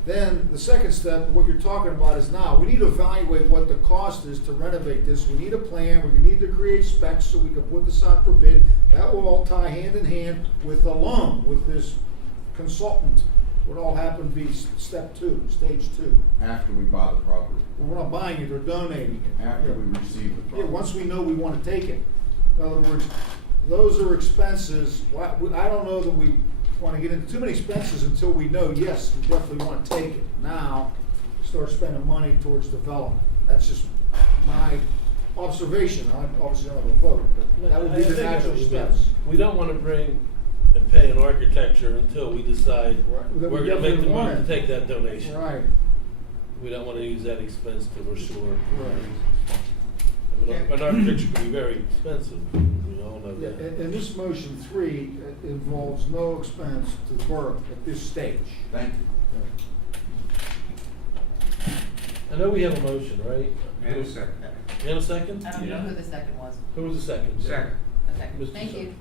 then the second step, what you're talking about is now, we need to evaluate what the cost is to renovate this. We need a plan, we need to create specs so we can put this out for bid. That will all tie hand in hand with a loan, with this consultant. Would all happen to be step 2, stage 2. After we buy the property, We're not buying it or donating it. after we receive the Yeah, property. once we know we want to take it. In other words, those are expenses. I don't know that we want to get into too many expenses until we know, yes, we definitely want to take it. Now, start spending money towards development. That's just my observation. I obviously don't have a vote, but that would be the natural steps. We don't want to bring and pay an architecture until we decide That we we're gonna make the definitely want move to it. take that donation. Right. We don't want to use that expense till we're sure. Right. I mean, an architecture can be very expensive, we all know Yeah, that. and this motion 3 involves no expense to the borough at this stage. Thank you. I know we have a motion, right? And a second. You have a second? I don't know who the second was. Who was the second? Second. Okay, Mr. thank you.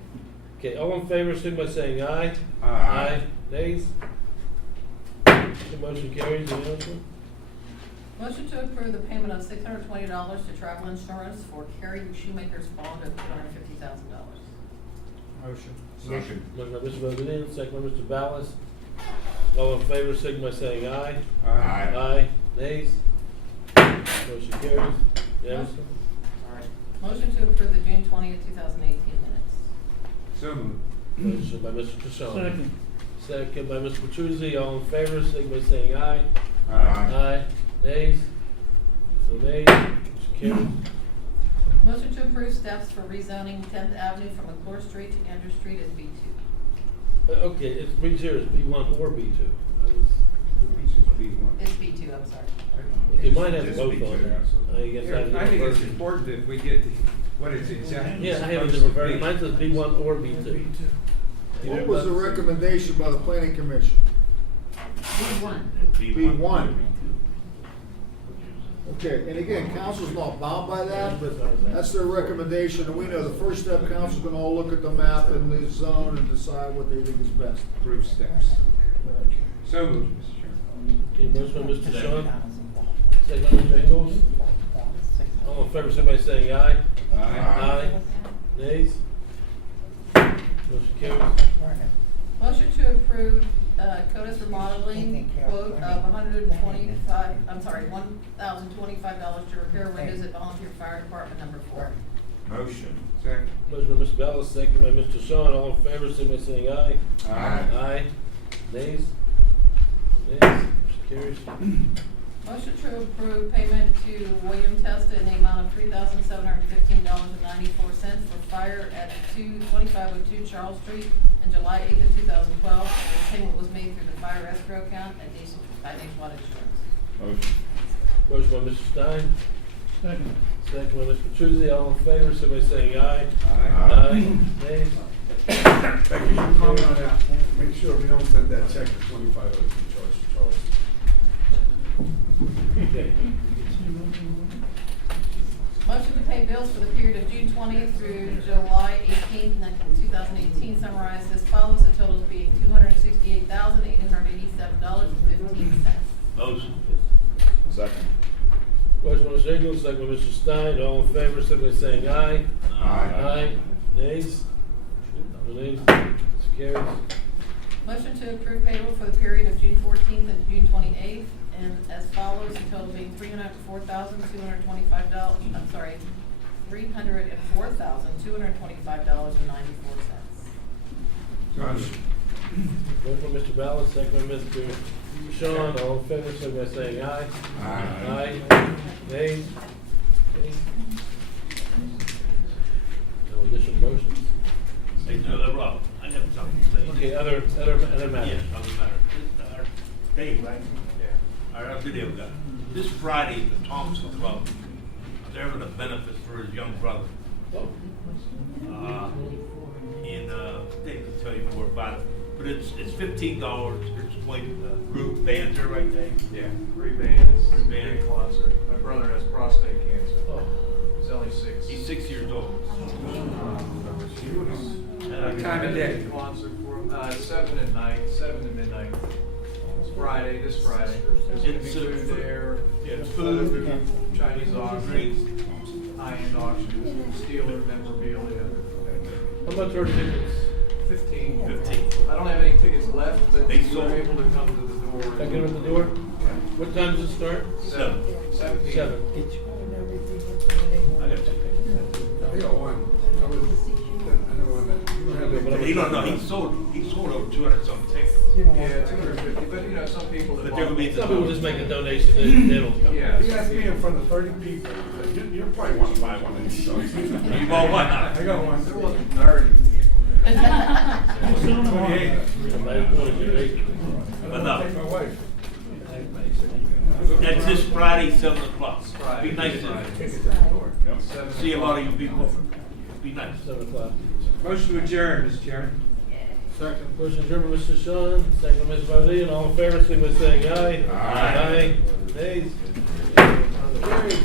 Okay, all in favor, signify by saying aye. Aye. Nays? The motion carries unanimously. Motion to approve the payment of $620 to travel insurance for Carrie Shoemaker's bond of $250,000. Motion. Second. Motion by Mr. Bodine, second by Mr. Ballas. All in favor, signify by saying aye. Aye. Aye. Nays? Motion carries unanimously. Motion to approve the June 20th, 2018 minutes. So moved. Motion by Mr. Trishon. Second. Second by Mr. Petruzzi, all in favor, signify by saying aye. Aye. Aye. Nays? No nays? Motion carries. Motion to approve steps for rezoning 10th Avenue from McClure Street to Andrew Street as B2. Okay, it's B here, it's B1 or B2. It's B2, I'm sorry. Okay, mine has Just both B2, on yeah, there. so- I guess I have a I think different it's version. important that we get what it's exactly. Yeah, I have a supposed different to version. be. Mine says B1 or B2. What was the recommendation by the planning commission? B1. B1. Okay, and again, council's not bound by that, but that's their recommendation, and we know the first step, council's gonna all look at the map and the zone and decide what they think is best. Proof steps. So moved, Mr. Chairman. Okay, motion by Mr. Sean. Second by Mr. Ingles. All in favor, signify by saying aye. Aye. Nays? Motion carries. Motion to approve CODIS remodeling quote of $1,025 to repair windows at Volunteer Fire Department number 4. Motion. Second. Motion by Mr. Ballas, second by Mr. Sean. All in favor, signify by saying aye. Aye. Aye. Nays? Nays? Motion carries. Motion to approve payment to William Testa in the amount of $3,715.94 for fire at 2502 Charles Street on July 8th of 2012. The payment was made through the fire escrow account at Nationwide Insurance. Motion. Motion by Mr. Stein, Second. second by Mr. Petrusi, all in favor, somebody saying aye. Aye. Nays? Becky, you comment on that, make sure we don't send that check to 2502 Charles. Okay. Motion to pay bills for the period of June 20th through July 18th, 2018, summarized as follows, the totals being $268,887.15. Motion. Second. Motion by Mr. Engel, second by Mr. Stein, all in favor, somebody saying aye. Aye. Nays? No nays? It's carries. Motion to approve payroll for the period of June 14th and June 28th, and as follows, the total being $304,225, I'm sorry, $304,225.94. Motion. Motion by Mr. Ballas, second by Mr. Sean, all in favor, somebody saying aye. Aye. Nays? Nays? No additional motions? Hey, Rob, I got something to say. Okay, other matters. Yes, other matter. Dave, right? Yeah. Our video guy. This Friday, the Thompson Club, they're having a benefit for his young brother. Oh. And Dave can tell you more about it. But it's $15. It's like group bands there, right, Dave? Yeah, 3 bands, Three big bands. concert. My brother has prostate cancer. Oh. He's only 6. He's 6 years old. What time of day? Concert for him, 7 at night, 7 to midnight. It's Friday, this Friday. There's gonna be It's, food there. it's food, Chinese auction, drinks. high-end auctions, Steeler memorabilia. How much are tickets? 15. 15. I don't have any tickets left, but They you're sold. able to come to the door. I get them at the door? What time does it start? 7. 7 p.m. 7. I got you. I got one. I know one that, you don't have any. He don't know, he sold over 200 something tickets. Yeah, 250, but some people that But they're gonna be at the Some people door. just make a donation and they don't come. Yeah. He asked me in front of 30 people, you probably want to buy one of these dogs. You bought one? I got one. There wasn't 30 people. 28. But no. Take my wife. That's this Friday, 7 o'clock. Friday. Be nice to Yep. see a lot of you people. Be nice. 7 o'clock. Motion to adjourn, Mr. Chairman. Second. Motion adjourned by Mr. Sean, second by Mr. Bodine, all in favor, signify by saying aye. Aye. Nays? Carried.